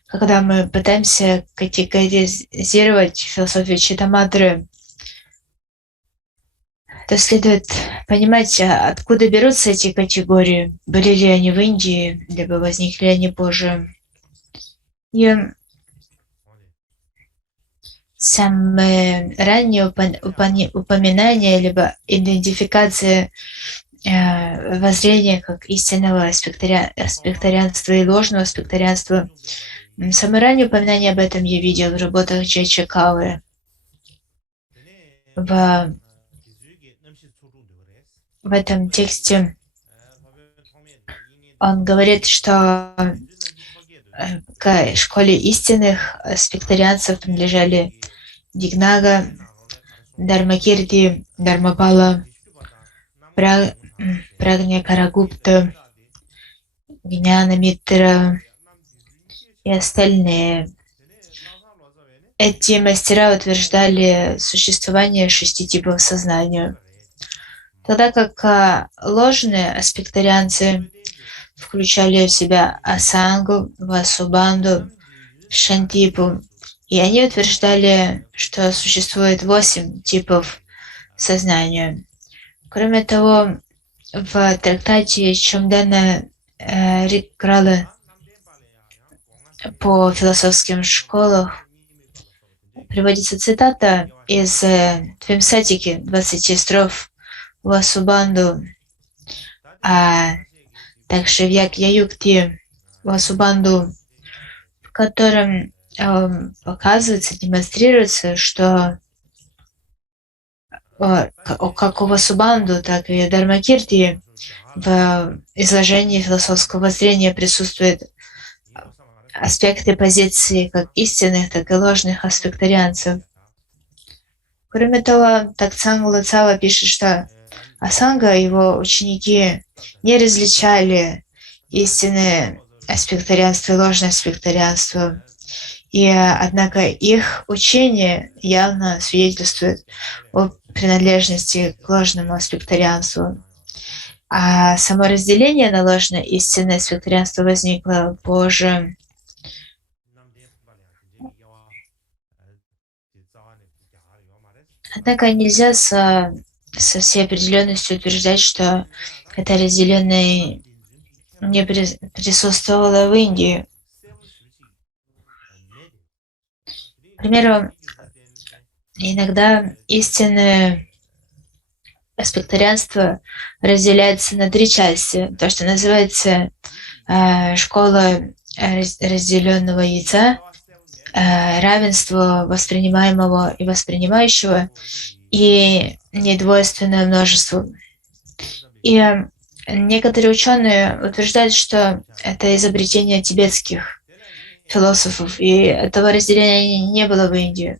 когда мы пытаемся категоризировать философию Читаматры, то следует понимать, откуда берутся эти категории, были ли они в Индии, либо возникли они позже. И самые ранние упоминания, либо идентификация воззрения как истинного аспектарианства и ложного аспектарианства. Самое раннее упоминание об этом я видел в работах Джечи Кауэ. В этом тексте он говорит, что к школе истинных аспектарианцев принадлежали Дигнага, Дharmakirti, Дharмапала, Прагня Карагупта, Гняна Митра и остальные. Эти мастера утверждали существование 6 типов сознания, тогда как ложные аспектарианцы включали в себя Асангу, Васубанду, Шантипу, и они утверждали, что существует 8 типов сознания. Кроме того, в трактате Чамдана Рикрала по философским школам приводится цитата из Твимсатики, 20 строф Васубанду, а также в Як-Яюкти Васубанду, в котором показывается, демонстрируется, что как у Васубанду, так и Дharmakirti в изложении философского воззрения присутствуют аспекты позиции как истинных, так и ложных аспектарианцев. Кроме того, Такцанг Лацава пишет, что Асанга и его ученики не различали истинное аспектарианство и ложное аспектарианство. И, однако, их учение явно свидетельствует о принадлежности к ложному аспектарианству. А само разделение на ложное и истинное аспектарианство возникло позже. Однако нельзя со всей определенностью утверждать, что это разделение не присутствовало в Индии. К примеру, иногда истинное аспектарианство разделяется на три части. То, что называется школа разделенного яйца, равенство воспринимаемого и воспринимающего и недвойственное множество. И некоторые ученые утверждают, что это изобретение тибетских философов, и этого разделения не было в Индии.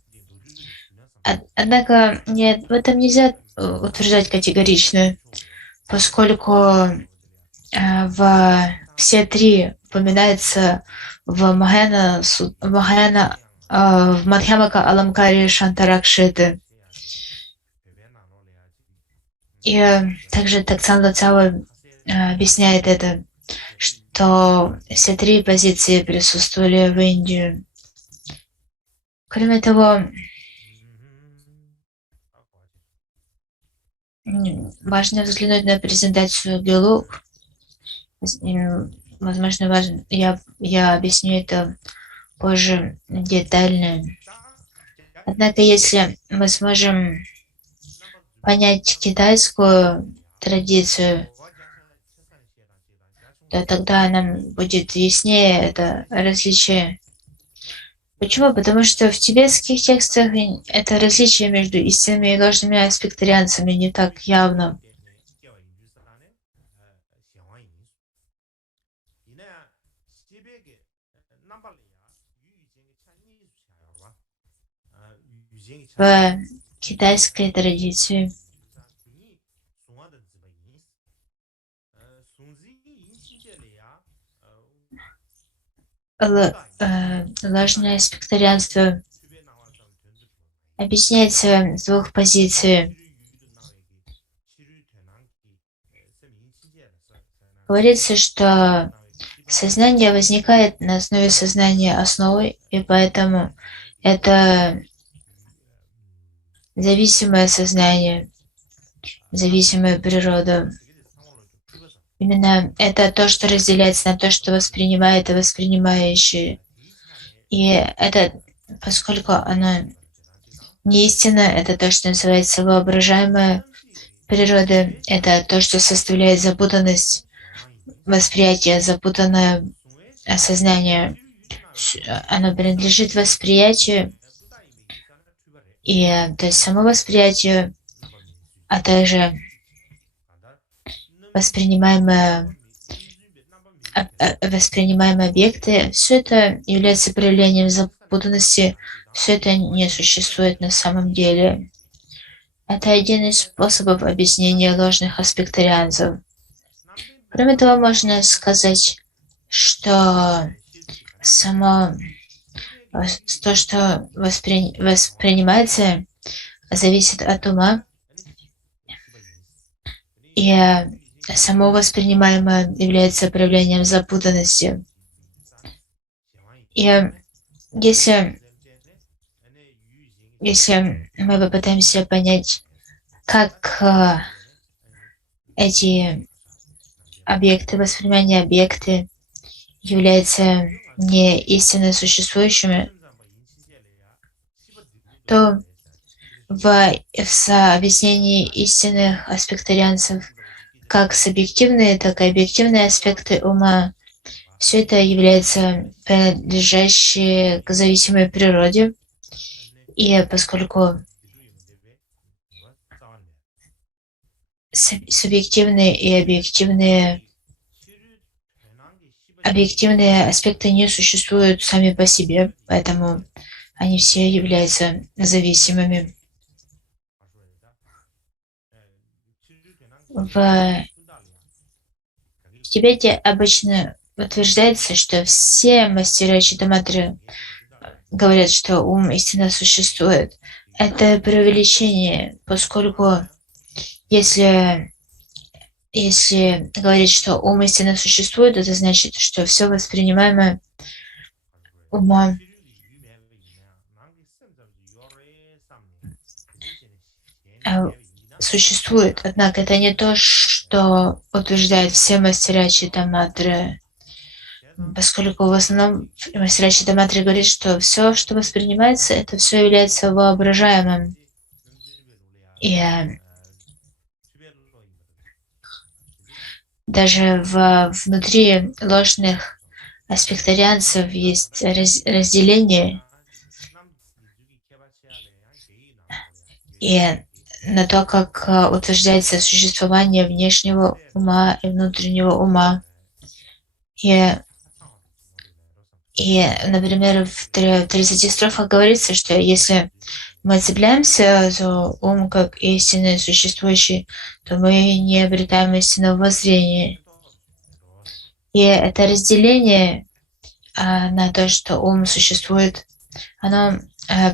Однако нет, в этом нельзя утверждать категорично, поскольку все три упоминаются в в Мадхьямака Аламкаре Шантаракшиты. И также Таксан Лацава объясняет это, что все три позиции присутствовали в Индии. Кроме того, важно взглянуть на презентацию Белук. Возможно, важно, я объясню это позже детально. Однако, если мы сможем понять китайскую традицию, то тогда нам будет яснее это различие. Почему? Потому что в тибетских текстах это различие между истинными и ложными аспектарианцами не так явно. В китайской традиции ложное аспектарианство объясняется с двух позиций. Говорится, что сознание возникает на основе сознания основы, и поэтому это зависимое сознание, зависимая природа. Именно это то, что разделяется на то, что воспринимает и воспринимающий. И это, поскольку оно не истина, это то, что называется воображаемая природа, это то, что составляет запутанность восприятия, запутанное осознание. Оно принадлежит восприятию, и то есть само восприятие, а также воспринимаемые объекты, все это является проявлением запутанности, все это не существует на самом деле. Это один из способов объяснения ложных аспектарианцев. Кроме того, можно сказать, что само то, что воспринимается, зависит от ума, и само воспринимаемое является проявлением запутанности. И если мы попытаемся понять, как эти объекты, воспринимания объекты являются не истинно существующими, то в объяснении истинных аспектарианцев как субъективные, так и объективные аспекты ума, все это является принадлежащее к зависимой природе, и поскольку субъективные и объективные аспекты не существуют сами по себе, поэтому они все являются зависимыми. В Тибете обычно утверждается, что все мастера Читаматры говорят, что ум истинно существует. Это преувеличение, поскольку если говорить, что ум истинно существует, это значит, что все воспринимаемое умом существует. Однако это не то, что утверждают все мастера Читаматры. поскольку в основном мастера Читаматры говорит, что все, что воспринимается, это все является воображаемым. И даже внутри ложных аспектарианцев есть разделение и на то, как утверждается существование внешнего ума и внутреннего ума. И например, в 30 строфах говорится, что если мы цепляемся за ум как истинный существующий, то мы не обретаем истинного воззрения. И это разделение на то, что ум существует, оно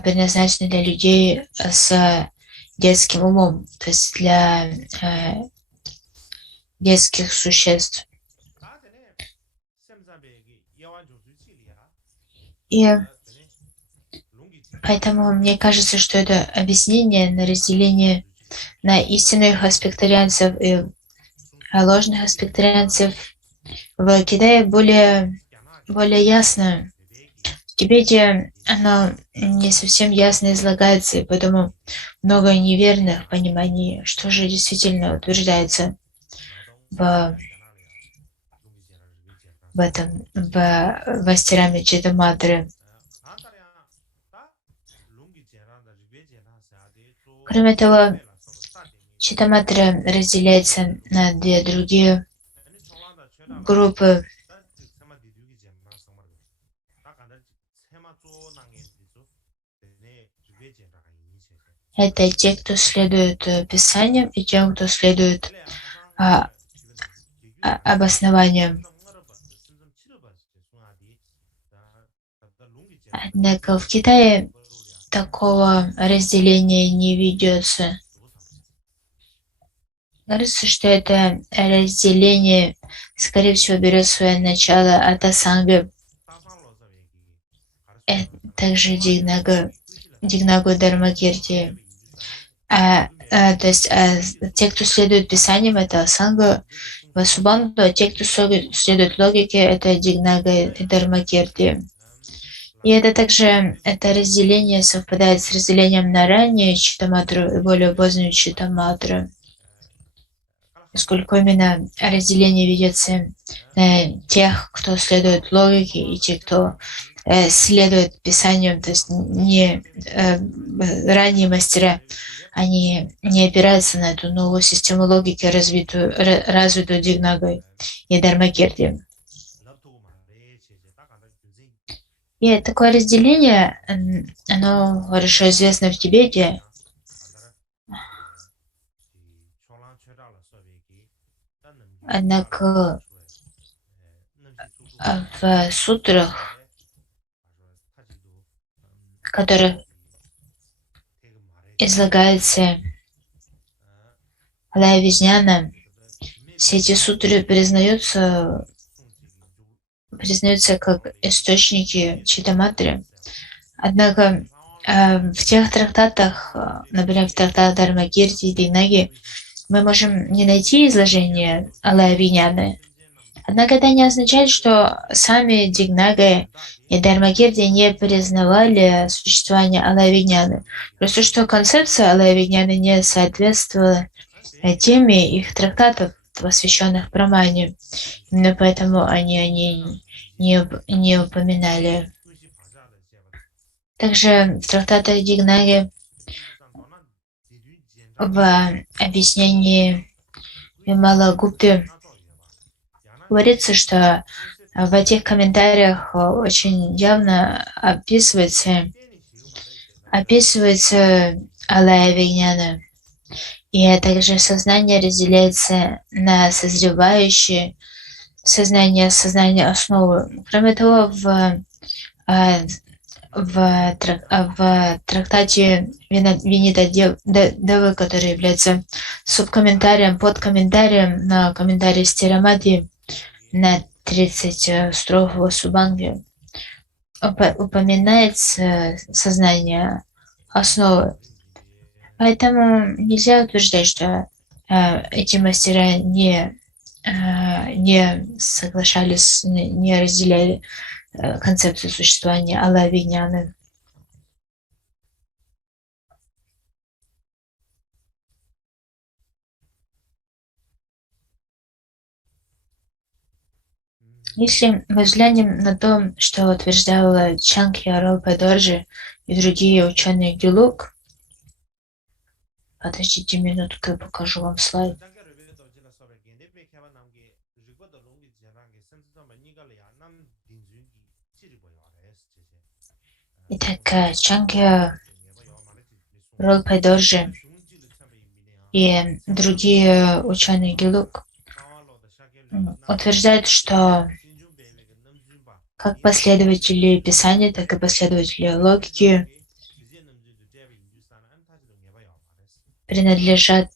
предназначено для людей с детским умом, то есть для детских существ. И поэтому мне кажется, что это объяснение на разделение на истинных аспектарианцев и ложных аспектарианцев в Китае более ясно. В Тибете оно не совсем ясно излагается, и поэтому много неверных пониманий, что же действительно утверждается в Вастираме Читаматры. Кроме того, Читаматра разделяется на две другие группы. Это те, кто следует Писаниям, и те, кто следует обоснованиям. Однако в Китае такого разделения не ведется. Кажется, что это разделение, скорее всего, берет свое начало от Асанги, также Дигнагу Дharmakirti. То есть те, кто следует Писаниям, это Асанга, Васубанду, а те, кто следует логике, это Дигнага и Дharmakirti. И это разделение совпадает с разделением на раннее Читаматру и более позднюю Читаматру, поскольку именно разделение ведется на тех, кто следует логике, и те, кто следует Писанию, то есть не ранние мастера, они не опираются на эту новую систему логики, развитую Дигнагой и Дharmakirti. И такое разделение, оно хорошо известно в Тибете. Однако в сутрах, в которых излагается Алая Вижняна, все эти сутры признаются как источники Читаматры. Однако в тех трактатах, например, в трактатах Дharmakirti и Дигнаги, мы можем не найти изложение Алая Вижняны. Однако это не означает, что сами Дигнага и Дharmakirti не признавали существование Алая Вижняны. Просто что концепция Алая Вижняны не соответствовала теме их трактатов, посвященных Брамане. Именно поэтому они не упоминали. Также в трактатах Дигнаги в объяснении Вимала Гупты говорится, что в этих комментариях очень явно описывается Алая Вижняна. И также сознание разделяется на созревающее сознание, основы. Кроме того, в трактате Винита Девы, который является субкомментарием, подкомментарием на комментарий Стирамати на 30 строф Васубанги, упоминается сознание основы. Поэтому нельзя утверждать, что эти мастера не не соглашались, не разделяли концепцию существования Алла Вигняны. Если мы взглянем на то, что утверждала Чанкья Ролпа Доржи и другие ученые Гюлук, подождите минутку, я покажу вам слайд. Итак, Чанкья Ролпа Доржи и другие ученые Гюлук утверждают, что как последователи Писания, так и последователи логики принадлежат,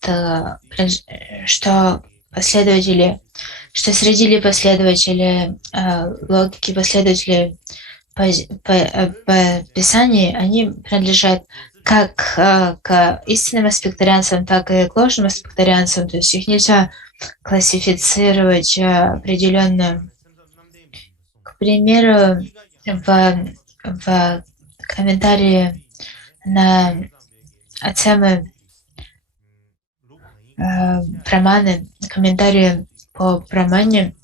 что среди последователей логики, последователей по Писанию, они принадлежат как к истинным аспектарианцам, так и к ложным аспектарианцам, то есть их нельзя классифицировать определенно. К примеру, в комментарии на Ацемы Праманы, комментарии по Прамане,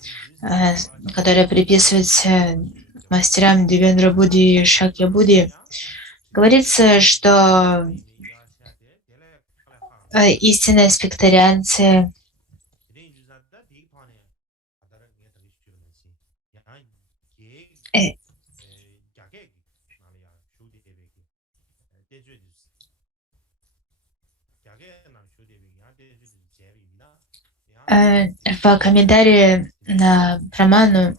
которые приписываются мастерам Девендра Будди и Шакья Будди, говорится, что истинные аспектарианцы в комментарии на Праману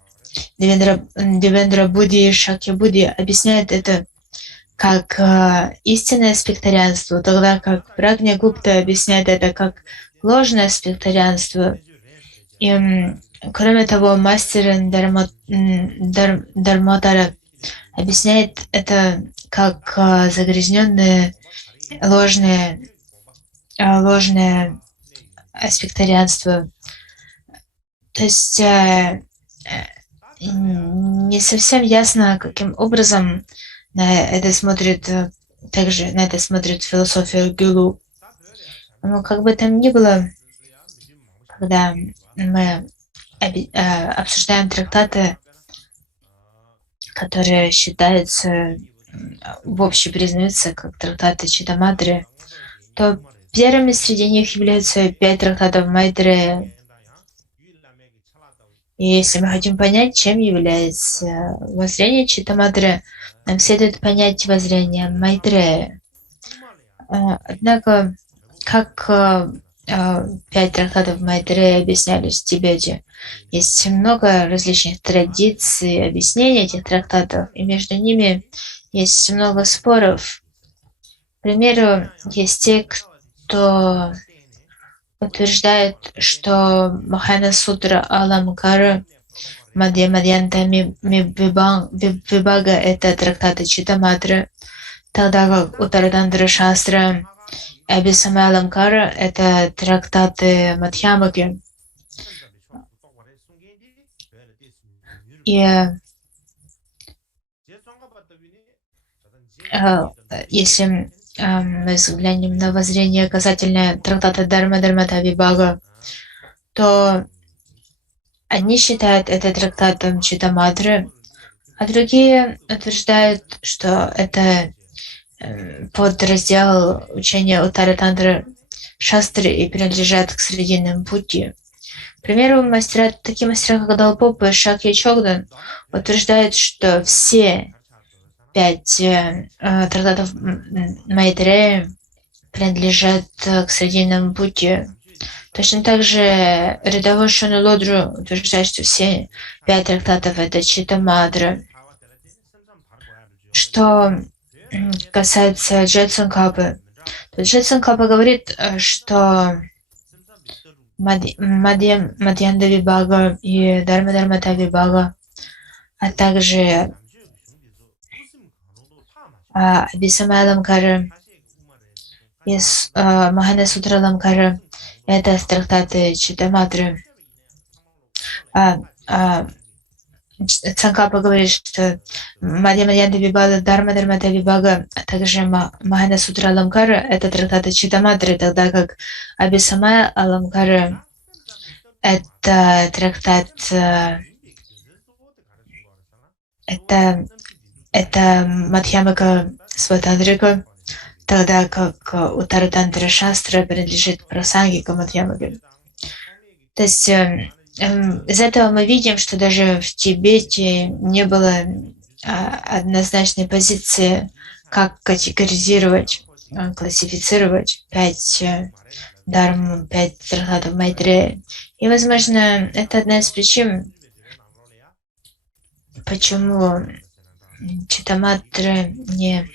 Девендра Будди и Шакья Будди объясняют это как истинное аспектарианство, тогда как Прагня Гупта объясняет это как ложное аспектарианство. И кроме того, мастер Дармотара объясняет это как загрязненное ложное аспектарианство. То есть не совсем ясно, каким образом на это смотрит философия Гюлу. Но как бы там ни было, когда мы обсуждаем трактаты, которые считаются, в общем признаются как трактаты Читаматры, то первыми среди них являются 5 трактатов Майтрея. И если мы хотим понять, чем является воззрение Читаматры, нам следует понять воззрение Майтрея. Однако, как 5 трактатов Майтрея объяснялись в Тибете, есть много различных традиций объяснения этих трактатов, и между ними есть много споров. К примеру, есть те, кто утверждает, что Махана Сутра Аламкара Мадья Мадьянта Вибага — это трактаты Читаматры, тогда как Уттаратантра Шастра Абисама Аламкара — это трактаты Мадхьямаки. И если мы взглянем на воззрение касательно трактата Дharma Вибага, то одни считают это трактатом Читаматры, а другие утверждают, что это подраздел учения Уттаратантра Шастры и принадлежат к срединным пути. К примеру, такие мастера, как Далпопа и Шакья Чогдан, утверждают, что все 5 трактатов Майтрея принадлежат к срединному пути. Точно так же рядовой Шону Лодру утверждает, что все 5 трактатов — это Читаматра. Что касается Джетсункапы, то Джетсункапа говорит, что Мадьянда Вибага и Дharma Вибага, а также Абисама Аламкара и Махана Сутра Аламкара — это трактаты Читаматры. А, а, Цанкапа говорит, что Мадья Мадьянта Вибага, Дharma Дharмата Вибага, а также Махана Сутра Аламкара — это трактаты Читаматры, тогда как Абисамая Аламкара — это трактат, это Мадхьямака Сватантрика, тогда как Уттаратантра Шастра принадлежит Прасангика Мадхьямаке. То есть из этого мы видим, что даже в Тибете не было однозначной позиции, как категоризировать, классифицировать 5 дарм, 5 трактатов Майтрея. И, возможно, это одна из причин, почему Читаматра не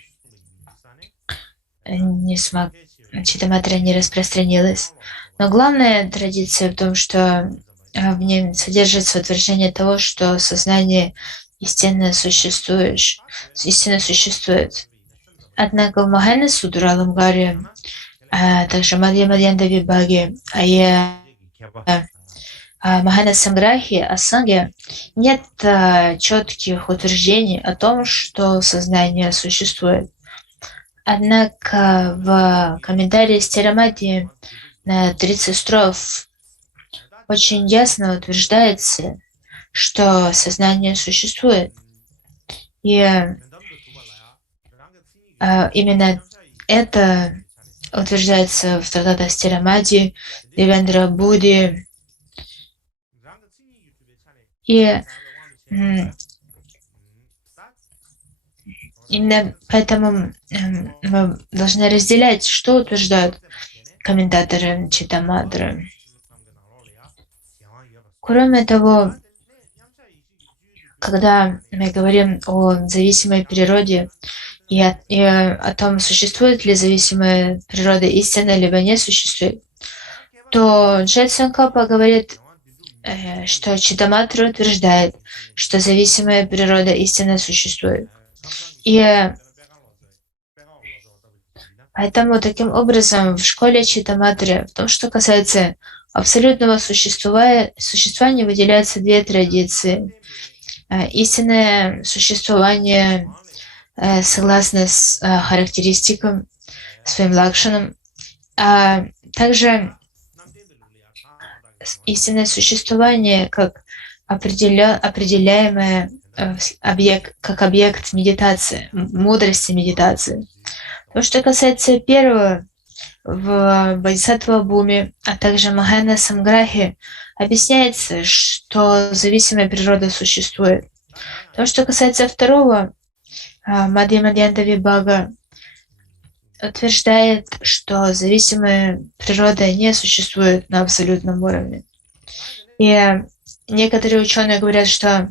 распространилась. Но главная традиция в том, что в нем содержится утверждение того, что сознание истинно существует. Однако в Махана Сутра Аламгаре, также Мадья Мадьянта Вибаге, Махана Санграхи, Асанге нет четких утверждений о том, что сознание существует. Однако в комментарии Стирамати на 30 строф очень ясно утверждается, что сознание существует. И именно это утверждается в трактатах Стирамати, Девендра Будди. И именно поэтому мы должны разделять, что утверждают комментаторы Читаматры. Кроме того, когда мы говорим о зависимой природе и о том, существует ли зависимая природа истины, либо не существует, то Джай Цанкапа говорит, что Читаматра утверждает, что зависимая природа истины существует. И поэтому таким образом в школе Читаматри, в том, что касается абсолютного существования, выделяются две традиции. Истинное существование согласно с характеристикам, своим лакшанам, а также истинное существование как определяемое как объект медитации, мудрости медитации. То, что касается первого, в Бодхисаттва Бхуми, а также Махана Самграхи объясняется, что зависимая природа существует. То, что касается второго, Мадья Мадьянта Вибага утверждает, что зависимая природа не существует на абсолютном уровне. И некоторые ученые говорят, что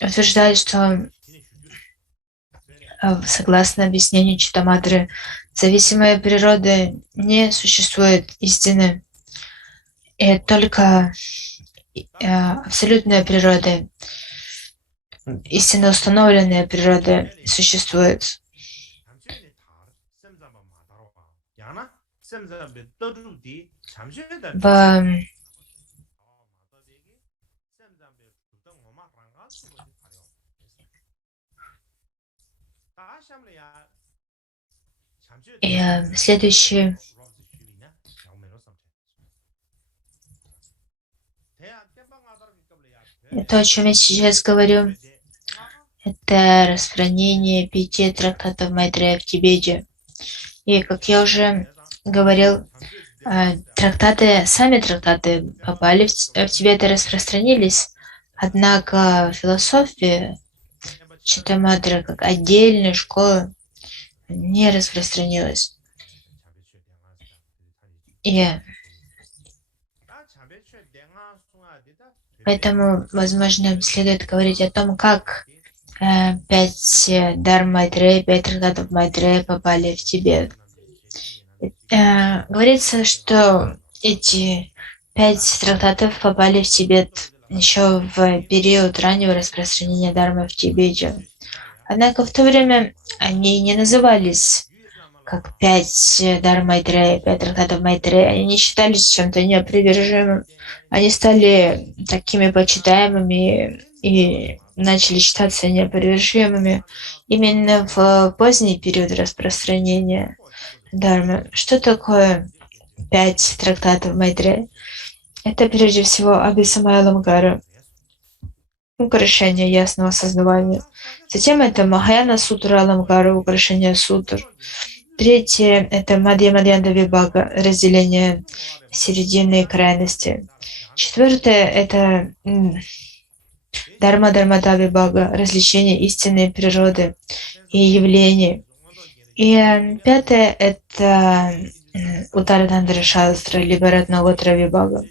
утверждают, что согласно объяснению Читаматры, зависимая природа не существует истины, и только абсолютная природа, истинно установленная природа существует. И следующее. То, о чем я сейчас говорю, это распространение 5 трактатов Майтрея в Тибете. И, как я уже говорил, сами трактаты попали в Тибет и распространились, однако философия Читаматры как отдельная школа не распространилась. И поэтому, возможно, следует говорить о том, как 5 дарм Майтрея, 5 трактатов Майтрея попали в Тибет. Говорится, что эти 5 трактатов попали в Тибет еще в период раннего распространения дармы в Тибете. Однако в то время они не назывались как 5 дар Майтрея, 5 трактатов Майтрея, они не считались чем-то неопровержимым. Они стали такими почитаемыми и начали считаться неопровержимыми именно в поздний период распространения Дharмы. Что такое 5 трактатов Майтрея? Это прежде всего Абхисамайя-Аламкара, украшение ясного сознавания. Затем это Махаяна Сутра Аламкара, украшение сутр. Третье – это Мадья-Мадьянда Вибхага, разделение середины и крайности. Четвертое – это Дharma-Dharmata Вибхага, различение истинной природы и явлений. И пятое – это Уттаратантра Шастра, либо Ратнаготра Вибхага.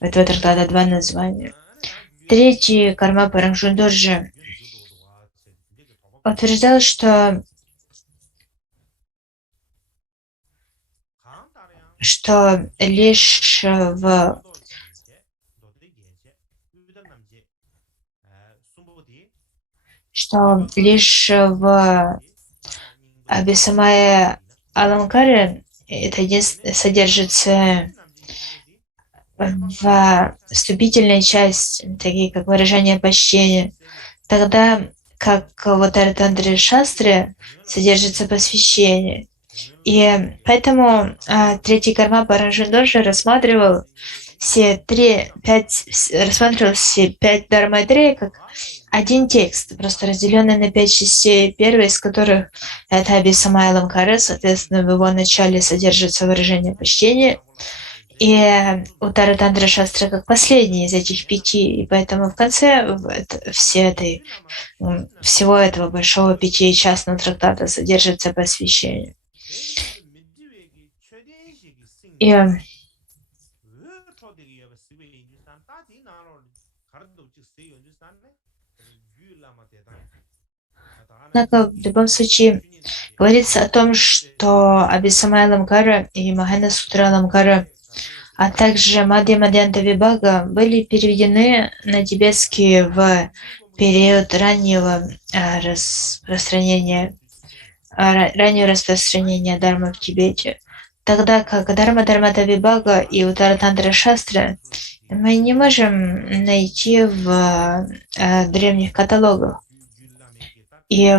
У этого трактата 2 названия. Третий, Карма Парамшундорджи, утверждал, что лишь в Абхисамайя Аламкаре это содержится в вступительной части, такие как выражение почтения, тогда как в Уттаратантре Шастре содержится посвящение. И поэтому третий Карма Парамшундорджи рассматривал все 5 дар Майтрея как один текст, просто разделенный на 5 частей, первая из которых это Абхисамайя Аламкара, соответственно, в его начале содержится выражение почтения, и Уттаратантра Шастра как последний из этих 5, и поэтому в конце всего этого большого 5-частного трактата содержится посвящение. И однако, в любом случае, говорится о том, что Абхисамайя Аламкара и Махаяна Сутра Аламкара, а также Мадья-Мадьянта Вибхага были переведены на тибетский в период раннего распространения Дharмы в Тибете. Тогда как Дharma-Dharmata Вибхага и Уттаратантра Шастра мы не можем найти в древних каталогах. И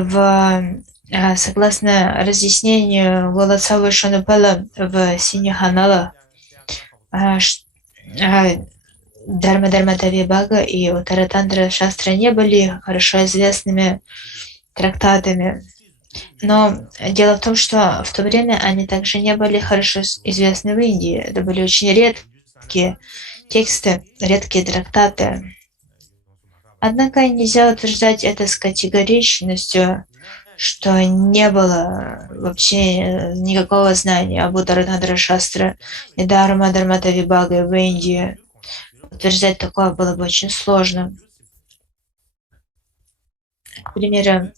согласно разъяснению Володсавы Шонупала в синих аналах, Дharma-Dharmata Вибхага и Уттаратантра Шастра не были хорошо известными трактатами. Но дело в том, что в то время они также не были хорошо известны в Индии. Это были очень редкие тексты, редкие трактаты. Однако нельзя утверждать это с категоричностью, что не было вообще никакого знания об Уттаратантра Шастра и Дharma-Dharmata Вибхага в Индии. Утверждать такое было бы очень сложно. К примеру,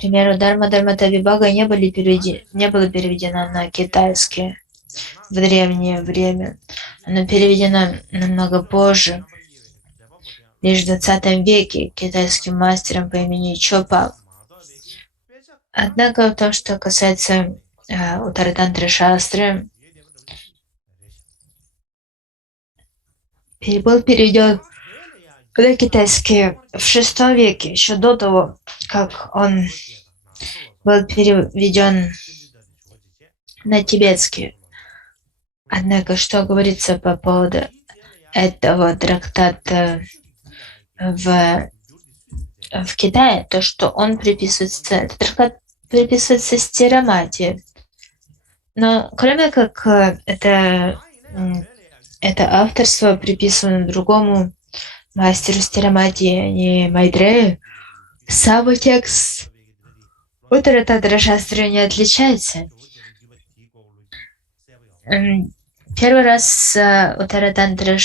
Дharma-Dharmata Вибхага не было переведено на китайский в древнее время. Оно переведено намного позже, лишь в 20 веке, китайским мастером по имени Чопа. Однако в том, что касается Уттаратантры Шастры, был переведен на китайский в VI веке, еще до того, как он был переведен на тибетский. Однако, что говорится по поводу этого трактата в Китае, то, что он этот трактат приписывается Стирамати. Но кроме как это авторство приписано другому мастеру Стирамати, а не Майтрею, сам текст Уттаратантра Шастры не отличается. Первый раз Уттаратантра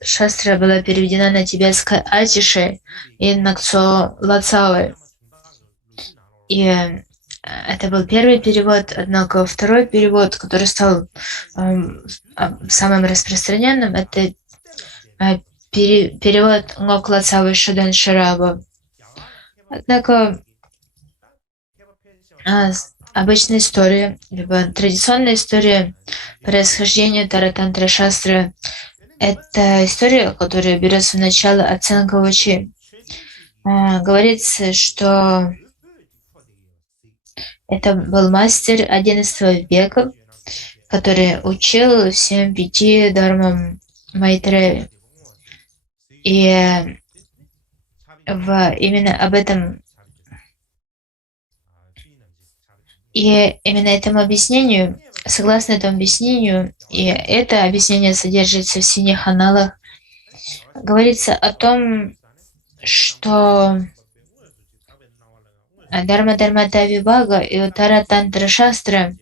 Шастра была переведена на тибетской Атиши и Накцо Лацавой. И это был первый перевод, однако второй перевод, который стал самым распространенным, это перевод Ngok Лацавы Шуден Шираба. Однако Обычная история, либо традиционная история происхождения Таратантра Шастры. Это история, которая берет свое начало от Цанкавачи. Говорится, что это был мастер XI века, который учил всем 5 дармам Майтрея. И именно об этом, и именно этому объяснению, согласно этому объяснению, и это объяснение содержится в синих аналах, говорится о том, что Дharma Dharmata Vibhaga и Уттара Тантра Шастра,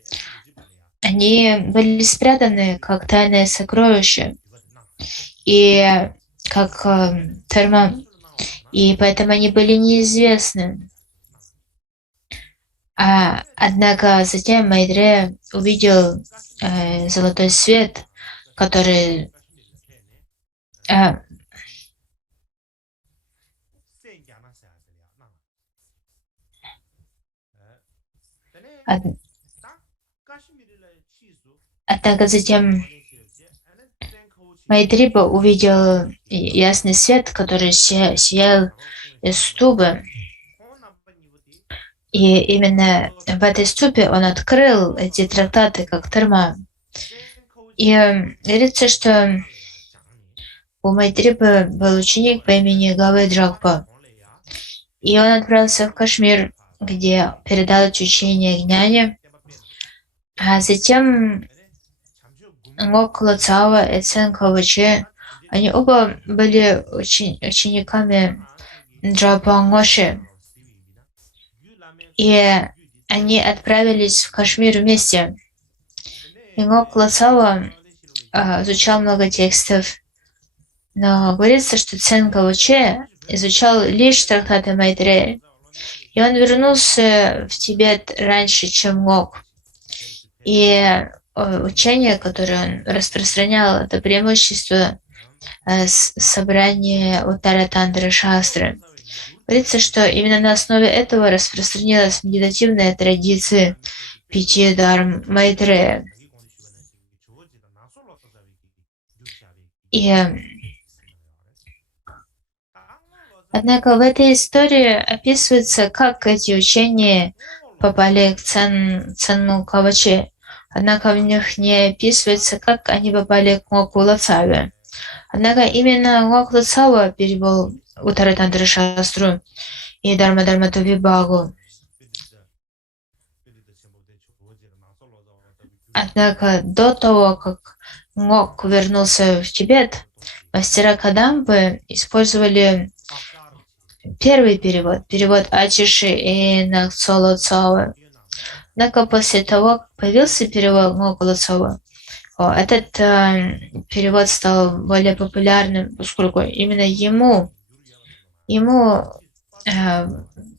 они были спрятаны как тайное сокровище и как дharma, и поэтому они были неизвестны. Однако затем Майтрея увидел золотой свет, который однако затем Майтрея увидел ясный свет, который сиял из тубы. И именно в этой ступе он открыл эти трактаты как дharma. И говорится, что у Майтрея был ученик по имени Гавай Джакпа. И он отправился в Кашмир, где передал это учение Гняне. А затем Ngok Лоцава и Ценкавачи, они оба были учениками Джапа Ngоши. И они отправились в Кашмир вместе. И Ngok Лоцава изучал много текстов, но говорится, что Ценкавачи изучал лишь трактаты Майтрея. И он вернулся в Тибет раньше, чем мог. И учение, которое он распространял, это преимущество собрания Уттара Тантра Шастры. Говорится, что именно на основе этого распространилась медитативная традиция 5 дарм Майтрея. Однако в этой истории описывается, как эти учения попали к Цанмукавачи. Однако в них не описывается, как они попали к Ngoku Лоцаве. Однако именно Ngok Лоцава перевел Уттара Тантра Шастру и Дharma Dharmata Vibhaga. Однако до того, как Ngok вернулся в Тибет, мастера Кадамбы использовали первый перевод Ачиши и Наксоло Цао. Однако после того, как появился перевод Ngoku Лоцава, этот перевод стал более популярным, поскольку именно ему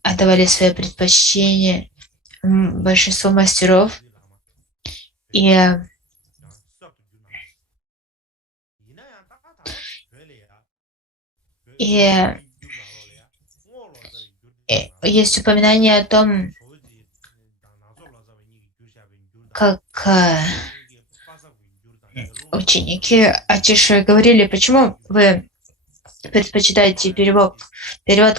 отдавали свои предпочтения большинство мастеров. И есть упоминание о том, как ученики Ачиши говорили, почему вы предпочитаете перевод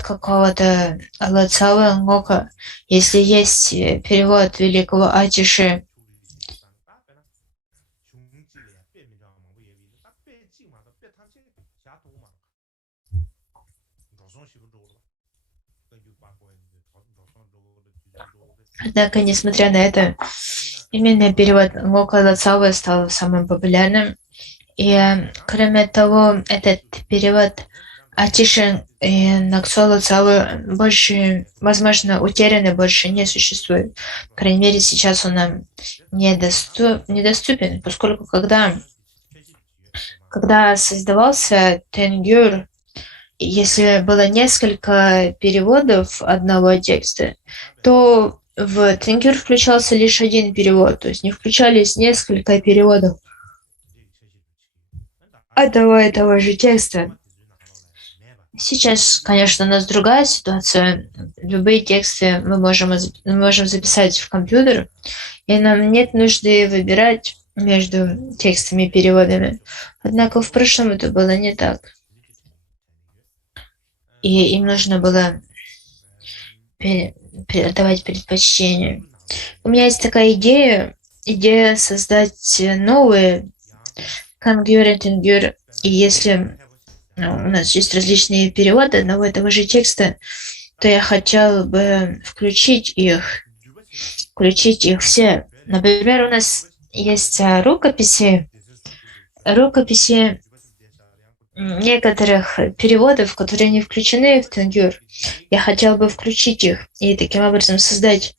какого-то Лоцавы Ngoka, если есть перевод великого Ачиши. Однако, несмотря на это, именно перевод Ngoka Лоцавы стал самым популярным. И кроме того, этот перевод Ачиши и Наксо Лоцавы больше, возможно, утерян и больше не существует. По крайней мере, сейчас он нам недоступен, поскольку когда создавался Тенгюр, если было несколько переводов одного текста, то в Тенгюр включался лишь один перевод, то есть не включались несколько переводов этого же текста. Сейчас, конечно, у нас другая ситуация. Любые тексты мы можем записать в компьютер, и нам нет нужды выбирать между текстами и переводами. Однако в прошлом это было не так. И им нужно было отдавать предпочтение. У меня есть такая идея создать новые кангюр и тенгюр. И если у нас есть различные переводы одного и того же текста, то я хотел бы включить их все. Например, у нас есть рукописи некоторых переводов, которые не включены в тенгюр. Я хотел бы включить их и таким образом создать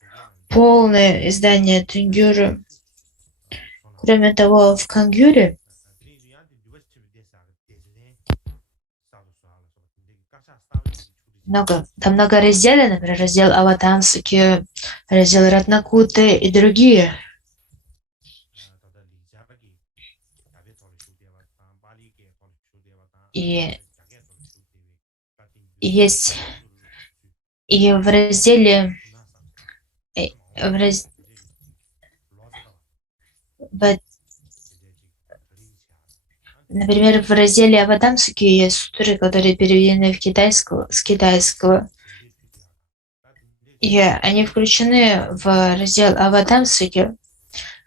полное издание тенгюра. Кроме того, в кангюре там много разделов, например, раздел Аватамсаки, раздел Ратнакуты и другие. И есть и в разделе в раз- в- например, в разделе Аватамсаки есть сутры, которые переведены с китайского. И они включены в раздел Аватамсаки,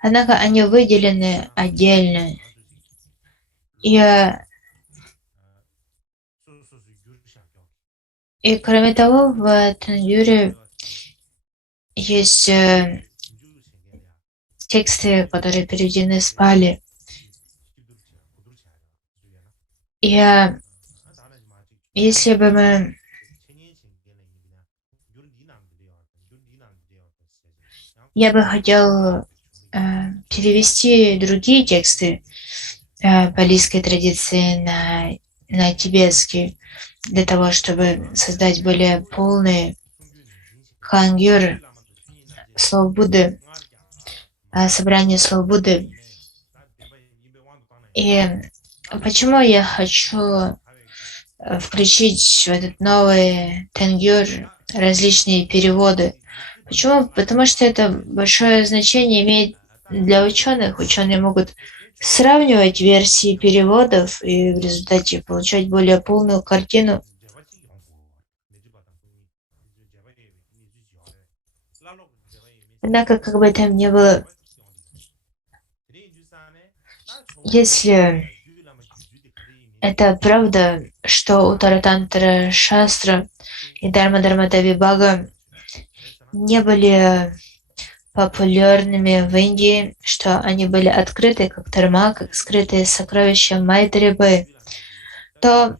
однако они выделены отдельно. И кроме того, в тенгюре есть тексты, которые переведены с пали. И если бы я бы хотел перевести другие тексты палийской традиции на тибетский, для того, чтобы создать более полный хангюр слов Будды, собрание слов Будды. И почему я хочу включить в этот новый тенгюр различные переводы? Почему? Потому что это большое значение имеет для ученых. Ученые могут сравнивать версии переводов и в результате получать более полную картину. Однако, как бы там ни было, если это правда, что Уттаратантра Шастра и Дharma Вибхага не были популярными в Индии, что они были открыты как дharma, как скрытые сокровища Майтрибы, то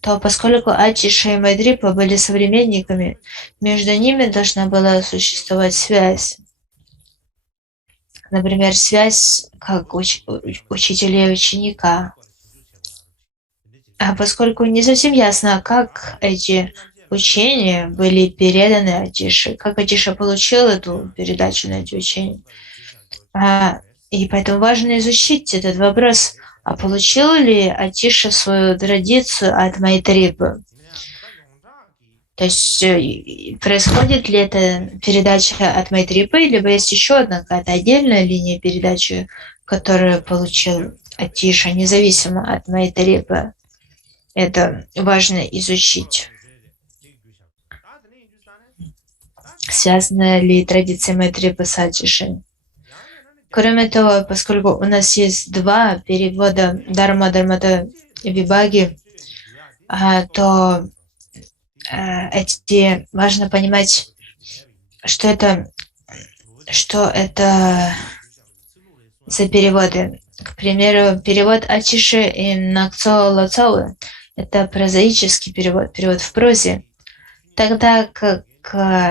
поскольку Атиша и Майдрипа были современниками, между ними должна была существовать связь. Например, связь как учителя и ученика. А поскольку не совсем ясно, как эти учения были переданы Атише, как Атиша получил эту передачу на эти учения. И поэтому важно изучить этот вопрос. А получил ли Атиша свою традицию от Майтрипы? То есть происходит ли эта передача от Майтрипы, либо есть еще одна какая-то отдельная линия передачи, которую получил Атиша, независимо от Майтрипы? Это важно изучить. Связана ли традиция Майтрипы с Атишей? Кроме того, поскольку у нас есть два перевода Дharma Вибхаги, то важно понимать, что это за переводы. К примеру, перевод Атиши и Накцо Лацоу – это прозаический перевод в прозе. Тогда как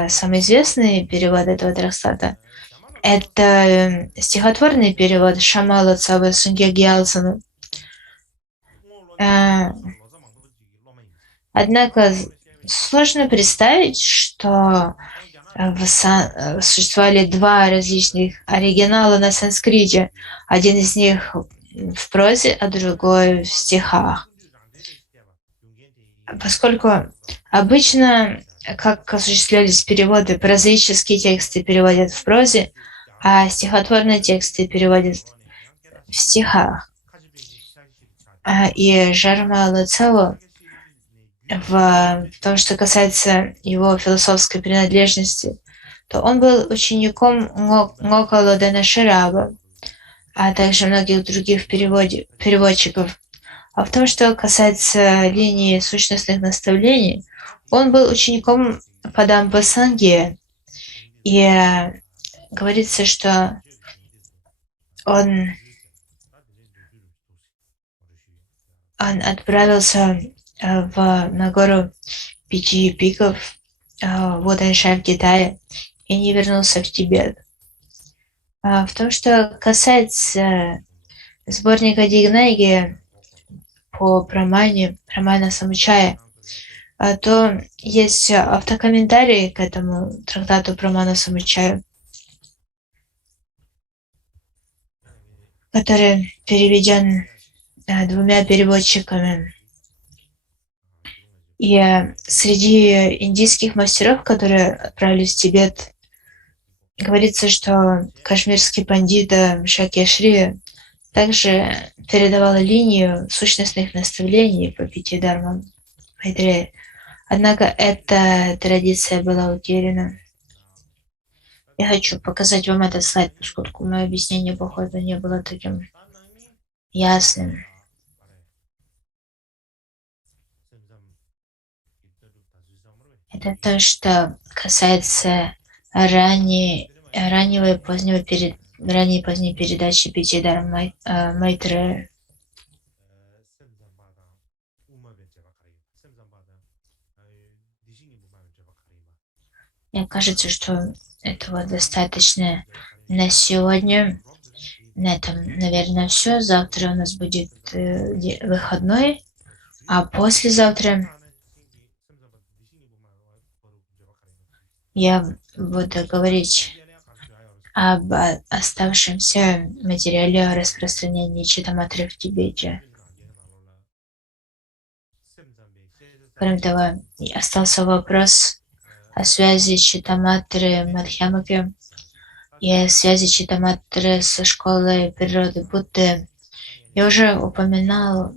самый известный перевод этого трактата – это стихотворный перевод Шамала Цавы Сунгеги Алсану. Однако сложно представить, что существовали два различных оригинала на санскрите. Один из них в прозе, а другой в стихах. Поскольку обычно, как осуществлялись переводы, прозаические тексты переводят в прозе, а стихотворные тексты переводят в стихах. И Жарма Лацело в том, что касается его философской принадлежности, то он был учеником Ngoka Лодена Шираба, а также многих других переводчиков. А в том, что касается линии сущностных наставлений, он был учеником Падамба Санге. И говорится, что он отправился на гору Пяти Пиков, Водэншань в Китае, и не вернулся в Тибет. В том, что касается сборника Дигнаги по Прамана Самучая, то есть автокомментарий к этому трактату Прамана Самучая, который переведен двумя переводчиками. И среди индийских мастеров, которые отправились в Тибет, говорится, что кашмирский пандита Шакешри также передавала линию сущностных наставлений по пяти дармам Майтрея. Однако эта традиция была утеряна. Я хочу показать вам этот слайд, поскольку мое объяснение, походу, не было таким ясным. Это то, что касается ранней и поздней передачи пяти дарм Майтрея. Мне кажется, что этого достаточно на сегодня. На этом, наверное, все. Завтра у нас будет выходной, а послезавтра я буду говорить об оставшемся материале о распространении Читаматры в Тибете. Кроме того, остался вопрос о связи Читаматры Мадхьямаки и о связи Читаматры со школой природы Будды. Я уже упоминал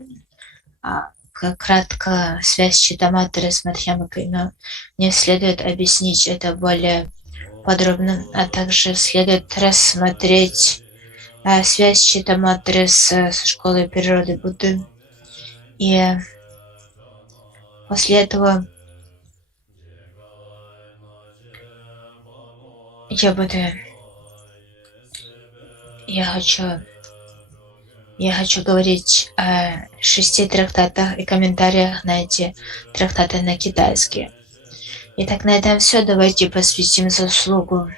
кратко связь Читаматры с Мадхьямакой, но мне следует объяснить это более подробно, а также следует рассмотреть связь Читаматры со школой природы Будды. И после этого я хочу говорить о 6 трактатах и комментариях на эти трактаты на китайский. Итак, на этом все. Давайте посвятим заслугу